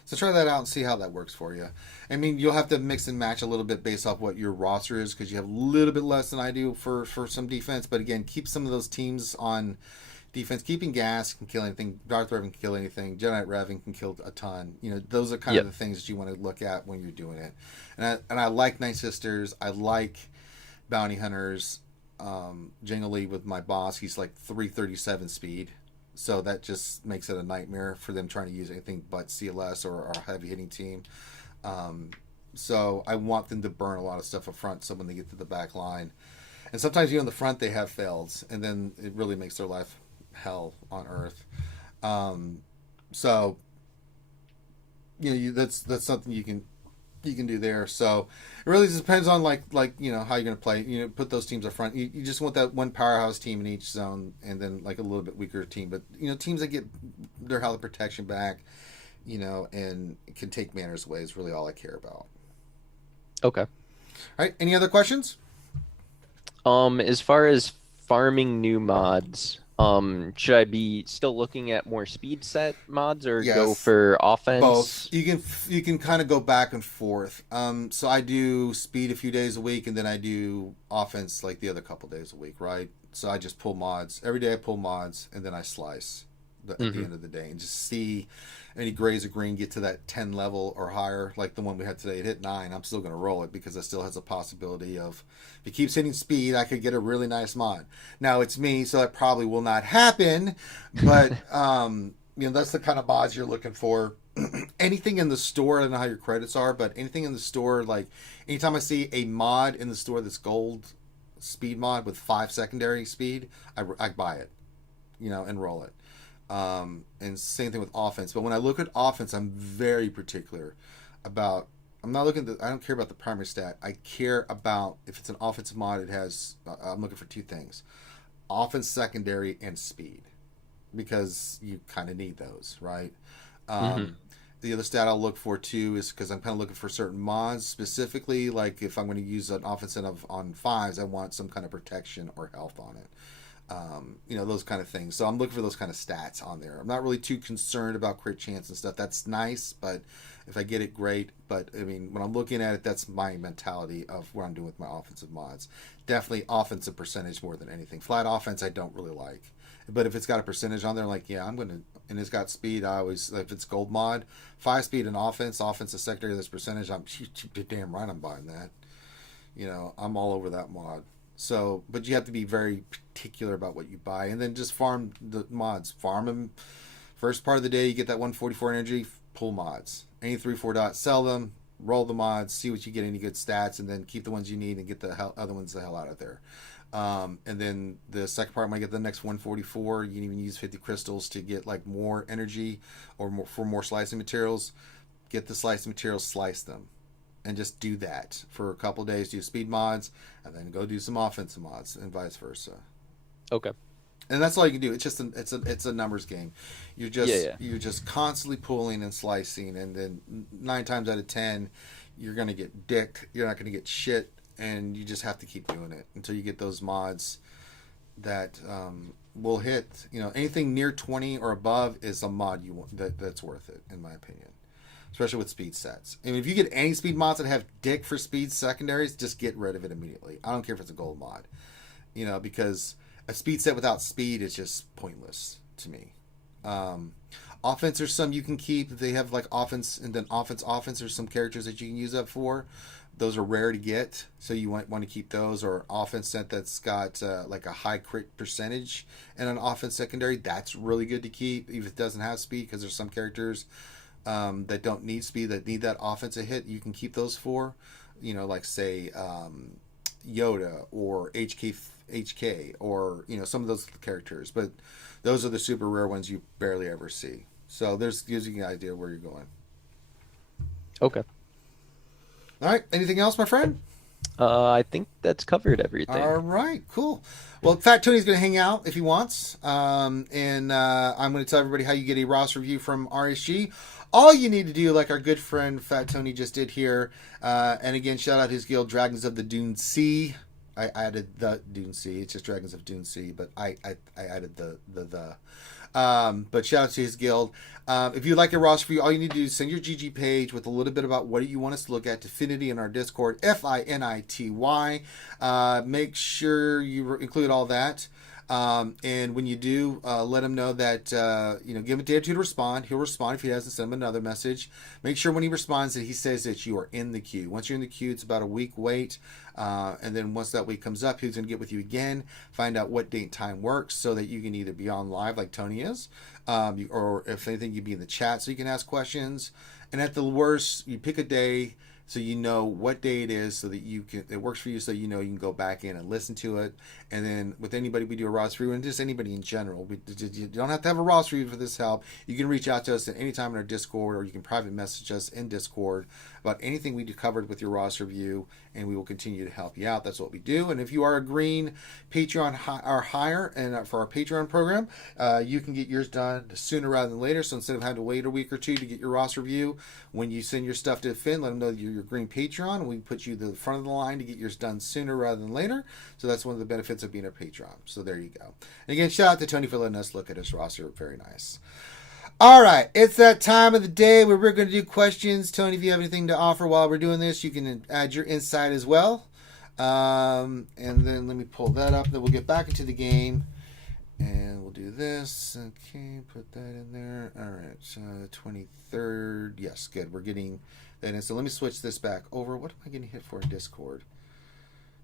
So try that out and see how that works for you. I mean, you'll have to mix and match a little bit based off what your roster is, because you have a little bit less than I do for some defense. But again, keep some of those teams on defense. Keeping gas can kill anything. Darth Revan can kill anything. Jedi Knight Revan can kill a ton. Those are kind of the things that you want to look at when you're doing it. And I like Night Sisters. I like Bounty Hunters. Jingle Lee with my boss, he's like 337 speed. So that just makes it a nightmare for them trying to use anything but CLS or a heavy hitting team. So I want them to burn a lot of stuff up front, so when they get to the back line, and sometimes in the front they have fails, and then it really makes their life hell on earth. So that's something you can do there. So it really just depends on like how you're going to play. Put those teams up front. You just want that one powerhouse team in each zone, and then like a little bit weaker team. But teams that get their health protection back, and can take manners away is really all I care about. Okay. All right. Any other questions? As far as farming new mods, Should I be still looking at more speed set mods or go Yes, for both. offense? You can kind of go back and forth. So I do speed a few days a week, and then I do offense like the other couple days a week, right? So I just pull mods every day. I pull mods, and then I slice at the Hmm. end of the day, and just see any grays or green get to that 10 level or higher, like the one we had today. It hit 9. I'm still going to roll it because it still has a possibility of, if it keeps hitting speed, I could get a really nice mod. Now it's me, so that probably will not happen, but that's the kind of mods you're looking for. Anything in the store, I don't know how your credits are, but anything in the store, like anytime I see a mod in the store that's gold speed mod with 5 secondary speed, I buy it, and roll it. And same thing with offense. But when I look at offense, I'm very particular about. I'm not looking at I don't care about the primary stat. I care about if it's an offensive mod. It has. I'm looking for 2 things: offense, secondary, and speed, because you kind of need those, right? Hmm. The other stat I'll look for too is because I'm kind of looking for certain mods specifically. Like if I'm going to use an offensive on 5s, I want some kind of protection or health on it. Those kind of things. So I'm looking for those kind of stats on there. I'm not really too concerned about crit chance and stuff. That's nice, but if I get it, great. But I mean, when I'm looking at it, that's my mentality of what I'm doing with my offensive mods. Definitely offensive percentage more than anything. Flat offense, I don't really like. But if it's got a percentage on there, like, yeah, I'm gonna, and it's got speed. I always, if it's gold mod, 5 speed and offensive secondary, this percentage, I'm damn right I'm buying that. I'm all over that mod. So, but you have to be very particular about what you buy, and then just farm the mods. Farm them. First part of the day, you get that 144 energy. Pull mods. Any 3-4 dots, sell them. Roll the mods. See what you get. Any good stats, and then keep the ones you need and get the other ones the hell out of there. And then the second part might get the next 144. You can even use 50 crystals to get like more energy or more slicing materials. Get the slicing materials, slice them, and just do that for a couple of days. Do speed mods, and then go do some offensive mods, and vice versa. Okay. And that's all you can do. It's just it's a numbers game. You're Yeah, just yeah. you're just constantly pulling and slicing, and then 9 times out of 10, you're gonna get dick. You're not gonna get shit, and you just have to keep doing it until you get those mods that will hit. Anything near 20 or above is a mod you want that's worth it, in my opinion. Especially with speed sets. I mean, if you get any speed mods that have dick for speed secondaries, just get rid of it immediately. I don't care if it's a gold mod, because a speed set without speed is just pointless to me. Offense, there's some you can keep. They have like offense and then offense. There's some characters that you can use that for. Those are rare to get, so you might want to keep those. Or offense set that's got like a high crit percentage and an offense secondary. That's really good to keep, even if it doesn't have speed, because there's some characters that don't need speed, that need that offensive hit. You can keep those for, like say Yoda or HK or some of those characters. But those are the super rare ones you barely ever see. So there's gives you an idea where you're going. Okay. All right. Anything else, my friend? I think that's covered everything. All right, cool. Well, Fat Tony's going to hang out if he wants. And I'm going to tell everybody how you get a Ross review from RSG. All you need to do, like our good friend Fat Tony just did here, and again, shout out his guild, Dragons of the Dune Sea. I added the Dune Sea. It's just Dragons of Dune Sea, but I added the. But shout out to his guild. If you'd like a Ross review, all you need to do is send your GG page with a little bit about what you want us to look at to Finity in our Discord, Finity. Make sure you include all that. And when you do, let him know that, give him a day or two to respond. He'll respond. If he doesn't, send him another message. Make sure when he responds that he says that you are in the queue. Once you're in the queue, it's about a week wait. And then once that week comes up, he's going to get with you again, find out what date and time works so that you can either be on live like Tony is, or if anything, you'd be in the chat so you can ask questions. And at the worst, you pick a day so you know what day it is, so that it works for you, so you can go back in and listen to it. And then with anybody we do a Ross review, and just anybody in general, you don't have to have a Ross review for this help. You can reach out to us at any time in our Discord, or you can private message us in Discord about anything we do covered with your Ross review, and we will continue to help you out. That's what we do. And if you are a green Patreon or higher, and for our Patreon program, you can get yours done sooner rather than later. So instead of having to wait a week or two to get your Ross review, when you send your stuff to Finn, let him know that you're your green Patreon. We put you to the front of the line to get yours done sooner rather than later. So that's one of the benefits of being a Patreon. So there you go. And again, shout out to Tony for letting us look at his roster. Very nice. All right, it's that time of the day where we're going to do questions. Tony, if you have anything to offer while we're doing this, you can add your insight as well. And then let me pull that up. Then we'll get back into the game. And we'll do this. Okay, put that in there. All right, so 23rd. Yes, good. We're getting that in. So let me switch this back over. What am I getting hit for in Discord?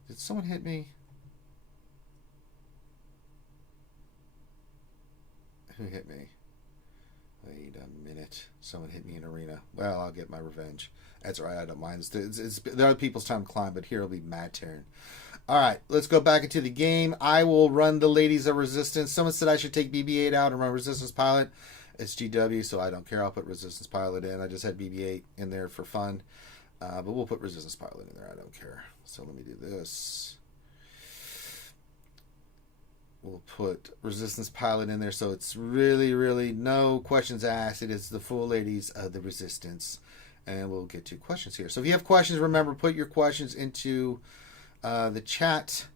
Did someone hit me? Who hit me? Wait a minute. Someone hit me in Arena. Well, I'll get my revenge. That's all right. I don't mind. It's there are people's time to climb, but here it'll be Matt turn. All right, let's go back into the game. I will run the Ladies of Resistance. Someone said I should take BB-8 out and run Resistance Pilot. It's GW, so I don't care. I'll put Resistance Pilot in. I just had BB-8 in there for fun. But we'll put Resistance Pilot in there. I don't care. So let me do this. We'll put Resistance Pilot in there, so it's really, really no questions asked. It is the full Ladies of the Resistance. And we'll get to questions here. So if you have questions, remember, put your questions into the chat.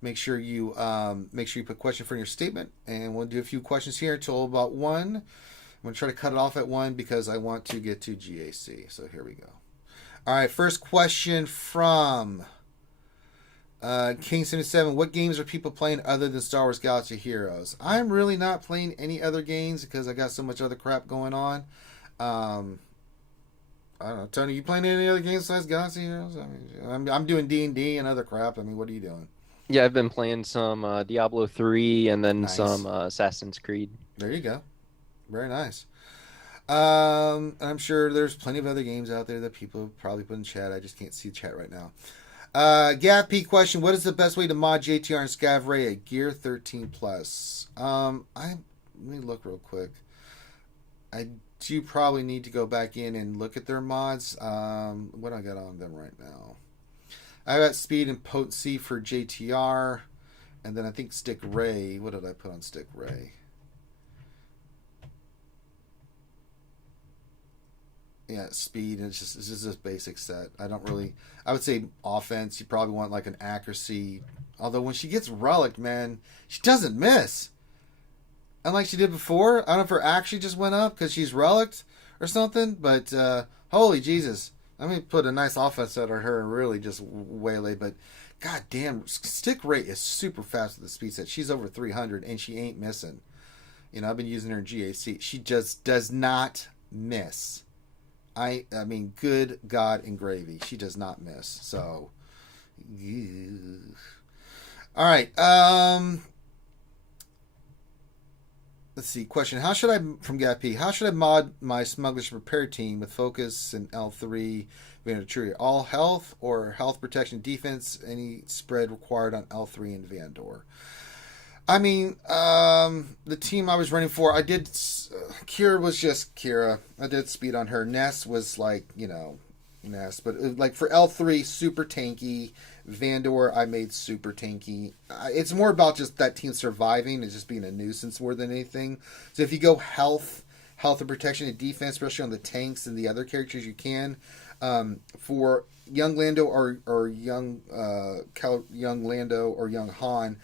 Make sure you put question for your statement, and we'll do a few questions here until about 1. I'm going to try to cut it off at 1 because I want to get to GAC. So here we go. All right, first question from King 77. What games are people playing other than Star Wars Galaxy Heroes? I'm really not playing any other games because I got so much other crap going on. I don't know, Tony, you playing any other games besides Galaxy Heroes? I mean, I'm doing D&D and other crap. I mean, what are you doing? Yeah, I've been playing some Diablo 3 and then Nice. some Assassin's Creed. There you go. Very nice. I'm sure there's plenty of other games out there that people probably put in chat. I just can't see chat right now. Gav P question: what is the best way to mod JTR and Scav Ray at Gear 13 Plus? Let me look real quick. I do probably need to go back in and look at their mods. What do I got on them right now? I got speed and potency for JTR, and then I think Stick Ray. What did I put on Stick Ray? Yeah, speed. It's just a basic set. I don't really. I would say offense. You probably want like an accuracy. Although when she gets relic, man, she doesn't miss. Unlike she did before. I don't know if her actually just went up because she's relicked or something. But holy Jesus, let me put a nice offense set on her and really just waylay. But god damn, Stick Ray is super fast with the speed set. She's over 300 and she ain't missing. You know, I've been using her in GAC. She just does not miss. I mean, good God and gravy. She does not miss. So, ugh. All right. Let's see. Question: how should I, from Gap P, how should I mod my Smugglers Repair team with focus and L3 Vandor? All health or health protection defense? Any spread required on L3 and Vandor? I mean, the team I was running for, I did. Kira was just Kira. I did speed on her. Ness was like, you know, Ness. But like for L3, super tanky. Vandor, I made super tanky. It's more about just that team surviving and just being a nuisance more than anything. So if you go health and protection and defense, especially on the tanks and the other characters, you can. For young Lando or young Lando or young Han.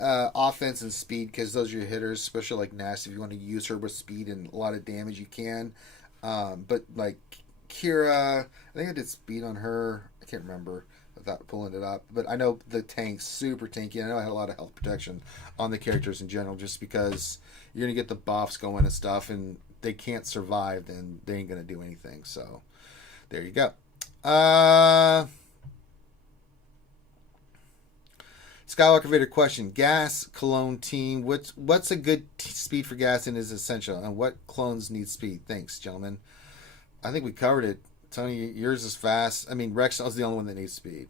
Offense and speed, because those are your hitters, especially like Ness. If you want to use her with speed and a lot of damage, you can. But like Kira, I think I did speed on her. I can't remember without pulling it up. But I know the tank's super tanky. I know I had a lot of health protection on the characters in general, just because you're going to get the buffs going and stuff, and they can't survive, then they ain't going to do anything. So there you go. Skywalker Vader question: gas clone team. What's a good speed for gas and is essential, and what clones need speed? Thanks, gentlemen. I think we covered it. Tony, yours is fast. I mean, Rex is the only one that needs speed.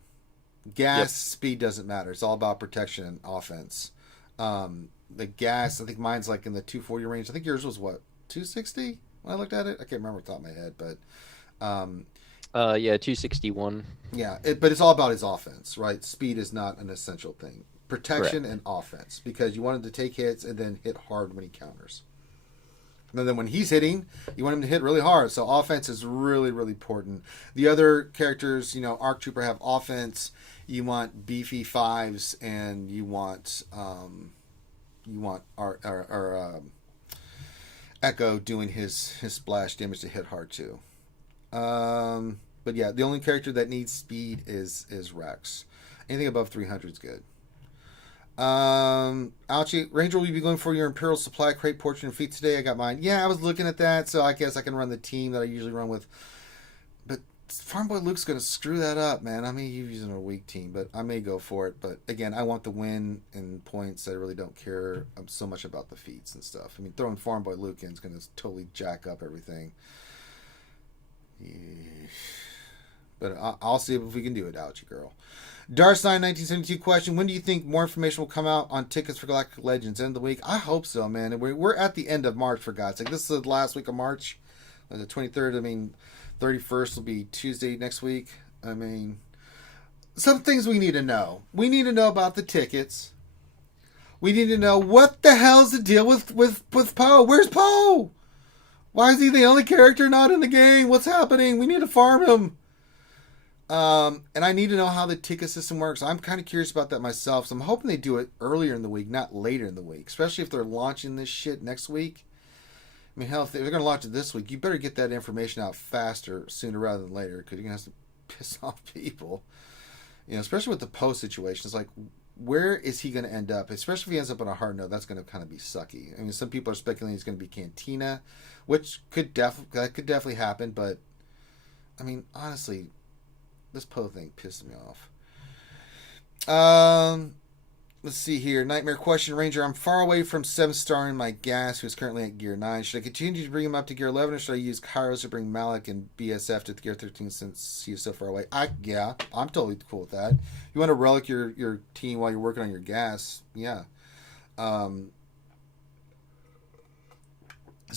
Gas speed doesn't matter. It's all about protection and offense. The gas, I think mine's like in the 240 range. I think yours was what, 260 when I looked at it. I can't remember off the top of my head, but. Yeah, 261. Yeah, but it's all about his offense, right? Speed is not an essential thing. Protection and offense, because you want him to take hits and then hit hard when he counters. And then when he's hitting, you want him to hit really hard. So offense is really, really important. The other characters, Arc Trooper have offense. You want beefy fives, and you want our Echo doing his splash damage to hit hard too. But yeah, the only character that needs speed is Rex. Anything above 300 is good. Ouchie, Ranger, will you be going for your Imperial Supply Crate portrait and feat today? I got mine. Yeah, I was looking at that, so I guess I can run the team that I usually run with. But Farm Boy Luke's going to screw that up, man. I mean, he's using a weak team, but I may go for it. But again, I want the win and points. I really don't care so much about the feats and stuff. I mean, throwing Farm Boy Luke in is going to totally jack up everything. Yeah. But I'll see if we can do it, Ouchie girl. Darstein 1972 question: when do you think more information will come out on tickets for Galactic Legends? End of the week? I hope so, man. We're at the end of March, for God's sake. This is the last week of March, the 23rd. I mean, 31st will be Tuesday next week. I mean, some things we need to know. We need to know about the tickets. We need to know what the hell's the deal with Poe. Where's Poe? Why is he the only character not in the game? What's happening? We need to farm him. And I need to know how the ticket system works. I'm kind of curious about that myself. So I'm hoping they do it earlier in the week, not later in the week. Especially if they're launching this shit next week. I mean, hell, if they're going to launch it this week, you better get that information out faster, sooner rather than later, because you're going to have to piss off people. Especially with the Poe situation. It's like, where is he going to end up? Especially if he ends up on a hard note, that's going to kind of be sucky. I mean, some people are speculating he's going to be Cantina, which could definitely happen. But I mean, honestly, this Poe thing pissed me off. Let's see here. Nightmare question, Ranger. I'm far away from 7-starring my gas, who's currently at Gear 9. Should I continue to bring him up to Gear 11, or should I use Kairos to bring Malik and BSF to Gear 13 since he is so far away? Yeah, I'm totally cool with that. You want to relic your team while you're working on your gas? Yeah. Because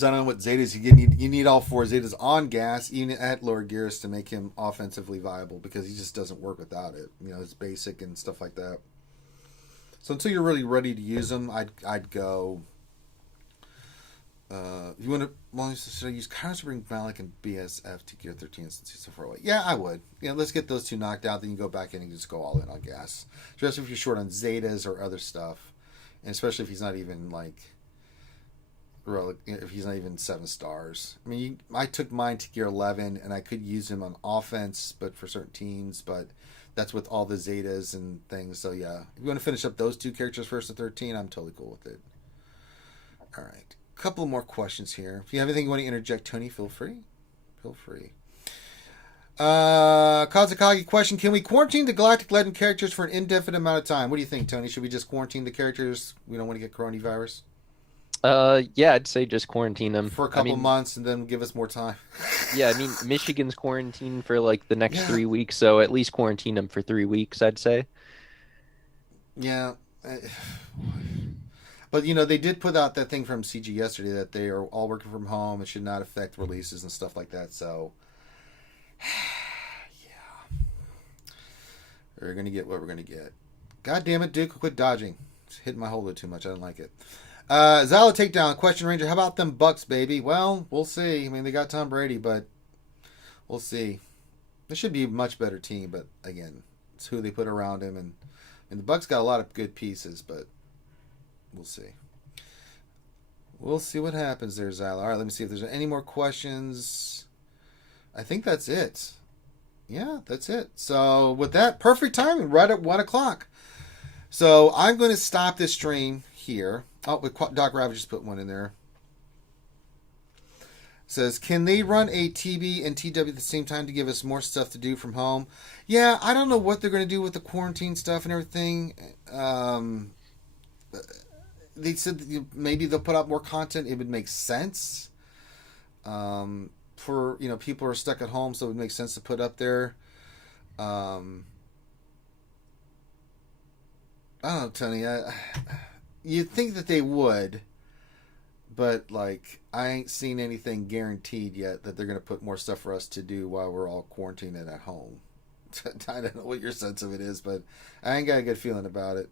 I don't know what Zetas you need all 4 Zetas on gas, even at lower gears, to make him offensively viable, because he just doesn't work without it. It's basic and stuff like that. So until you're really ready to use them, I'd go. If you want to, should I use Kairos to bring Malik and BSF to Gear 13 since he's so far away? Yeah, I would. Let's get those 2 knocked out, then you go back in and just go all in on gas. Especially if you're short on Zetas or other stuff, and especially if he's not even if he's not even 7 stars. I mean, I took mine to Gear 11, and I could use him on offense, but for certain teams, but that's with all the Zetas and things. So yeah, if you want to finish up those 2 characters first to 13, I'm totally cool with it. All right, a couple more questions here. If you have anything you want to interject, Tony, feel free. Kazakagi question: can we quarantine the Galactic Legend characters for an indefinite amount of time? What do you think, Tony? Should we just quarantine the characters? We don't want to get coronavirus. Yeah, I'd say just quarantine them for a couple months and then give us more time. Yeah, I mean, Michigan's quarantined for the next 3 weeks, so at least quarantine them for 3 weeks, I'd say. Yeah. But, they did put out that thing from CG yesterday that they are all working from home. It should not affect releases and stuff like that, so yeah. We're going to get what we're going to get. God damn it, Duke, quit dodging. It's hitting my holder too much. I don't like it. Zala takedown question, Ranger. How about them Bucks, baby? Well, we'll see. I mean, they got Tom Brady, but we'll see. This should be a much better team, but again, it's who they put around him, and the Bucks got a lot of good pieces, but we'll see. We'll see what happens there, Zala. All right, let me see if there's any more questions. I think that's it. Yeah, that's it. So with that, perfect timing, right at 1 o'clock. So I'm going to stop this stream here. Oh, Doc Rabbit just put one in there. Says, can they run a TB and TW at the same time to give us more stuff to do from home? Yeah, I don't know what they're going to do with the quarantine stuff and everything. They said that maybe they'll put out more content. It would make sense. For, people who are stuck at home, so it would make sense to put up there. I don't know, Tony. You'd think that they would, but I ain't seen anything guaranteed yet that they're going to put more stuff for us to do while we're all quarantined at home. I don't know what your sense of it is, but I ain't got a good feeling about it.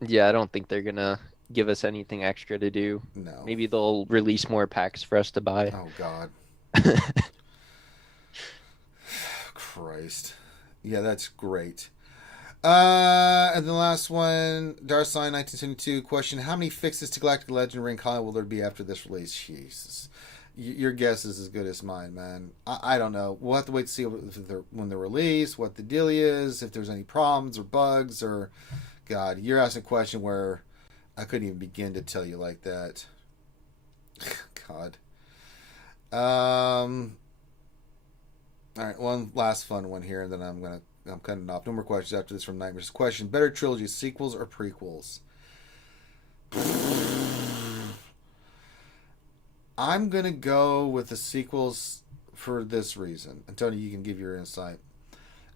Yeah, I don't think they're gonna give us anything extra to do. No. Maybe they'll release more packs for us to buy. Oh God. Christ. Yeah, that's great. And the last one, Darsign 1972 question: how many fixes to Galactic Legend Ring Con will there be after this release? Jesus, your guess is as good as mine, man. I don't know. We'll have to wait to see when they're released, what the deal is, if there's any problems or bugs, or God, you're asking a question where I couldn't even begin to tell you like that. God. All right, one last fun one here, and then I'm cutting off. No more questions after this from Nightmares. Question: better trilogy, sequels or prequels? I'm gonna go with the sequels for this reason. And Tony, you can give your insight.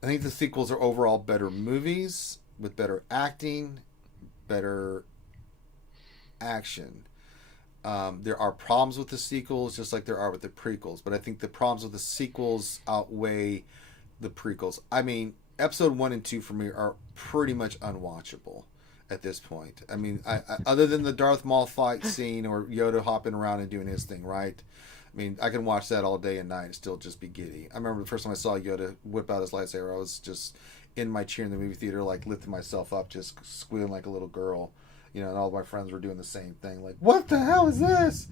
I think the sequels are overall better movies with better acting, better action. There are problems with the sequels, just like there are with the prequels. But I think the problems with the sequels outweigh the prequels. I mean, episode 1 and 2 for me are pretty much unwatchable at this point. I mean, I other than the Darth Maul fight scene or Yoda hopping around and doing his thing, right? I mean, I can watch that all day and night and still just be giddy. I remember the first time I saw Yoda whip out his lightsaber, I was just in my chair in the movie theater, like lifting myself up, just squealing like a little girl. You know, and all of my friends were doing the same thing. Like, what the hell is this?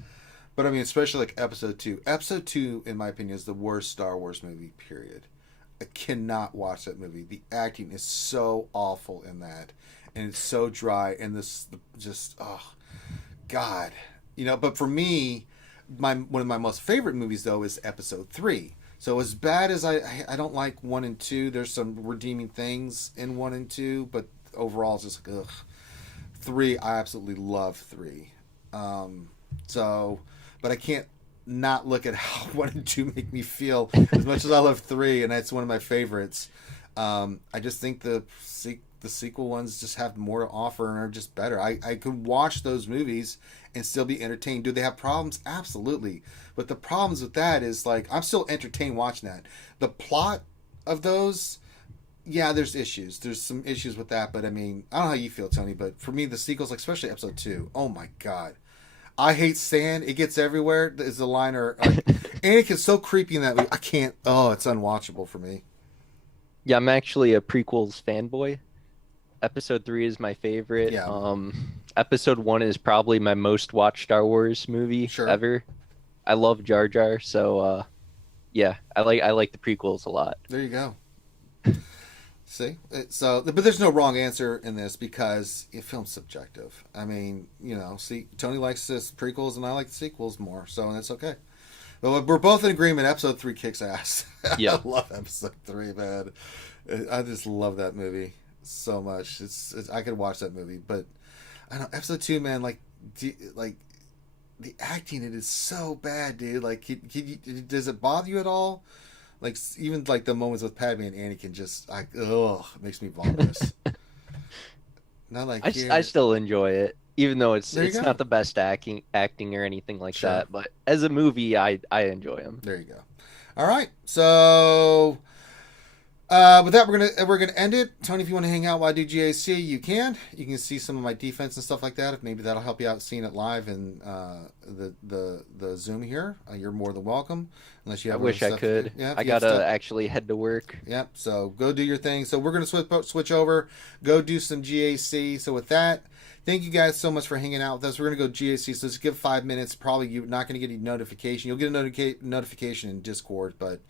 But I mean, especially like episode 2. Episode 2, in my opinion, is the worst Star Wars movie, period. I cannot watch that movie. The acting is so awful in that. And it's so dry. And this just, oh, God. You know, but for me, one of my most favorite movies, though, is episode 3. So as bad as I don't like 1 and 2, there's some redeeming things in 1 and 2. But overall, it's just like, ugh. 3, I absolutely love 3. But I can't not look at how 1 and 2 make me feel as much as I love 3, and that's one of my favorites. I just think the sequel ones just have more to offer and are just better. I could watch those movies and still be entertained. Do they have problems? Absolutely. But the problems with that is, like, I'm still entertained watching that. The plot of those, yeah, there's issues. There's some issues with that, but I mean, I don't know how you feel, Tony, but for me, the sequels, like especially episode 2, oh my God. I hate sand. It gets everywhere. Is the liner. Anakin's so creepy in that movie. I can't. Oh, it's unwatchable for me. Yeah, I'm actually a prequels fanboy. Episode 3 is my favorite. Yeah. Episode 1 is probably my most watched Star Wars movie Sure. ever. I love Jar Jar, so yeah, I like the prequels a lot. There you go. See, but there's no wrong answer in this because film's subjective. I mean, you know, see, Tony likes the prequels and I like the sequels more, so that's okay. But we're both in agreement. Episode 3 kicks ass. Yeah. I love episode 3, man. I just love that movie so much. I could watch that movie, but I don't know, episode 2, man. Like the acting, it is so bad, dude. Like, does it bother you at all? Like, even like the moments with Padme and Anakin, just it makes me vomit. Not like I still enjoy it, even though it's There you go. not the best acting or anything like Sure. that. But as a movie, I enjoy them. There you go. All right, so with that, we're gonna end it. Tony, if you want to hang out while I do GAC, you can. You can see some of my defense and stuff like that. If maybe that'll help you out seeing it live in the Zoom here, you're more than welcome. Unless you I have wish I could. Yeah, I gotta actually head to work. Yep. So go do your thing. So we're gonna switch over. Go do some GAC. So with that, thank you guys so much for hanging out with us. We're gonna go GAC. So just give 5 minutes. Probably you're not gonna get any notification. You'll get a notification in Discord, but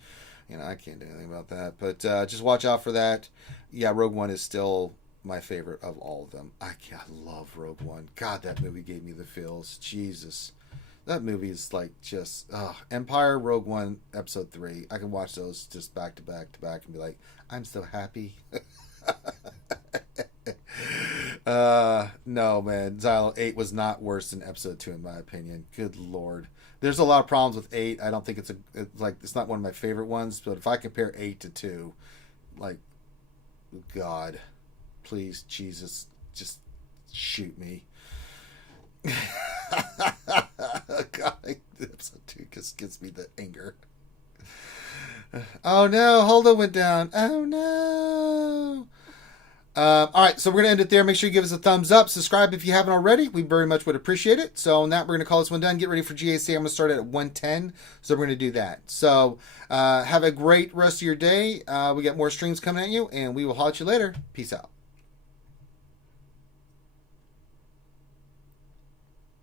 you know I can't do anything about that. But just watch out for that. Yeah, Rogue One is still my favorite of all of them. I love Rogue One. God, that movie gave me the feels. Jesus. That movie is like just Empire, Rogue One, Episode 3. I can watch those just back to back to back and be like, I'm so happy. No, man. Xylo 8 was not worse than Episode 2 in my opinion. Good Lord. There's a lot of problems with 8. I don't think it's not one of my favorite ones, but if I compare 8 to 2, like, God, please, Jesus, just shoot me. God, episode 2 just gives me the anger. Oh no, Holdo went down. Oh no. All right, so we're going to end it there. Make sure you give us a thumbs up. Subscribe if you haven't already. We very much would appreciate it. So on that, we're going to call this one done. Get ready for GAC. I'm going to start at 110. So we're going to do that. So have a great rest of your day. We got more streams coming at you, and we will holler at you later. Peace out.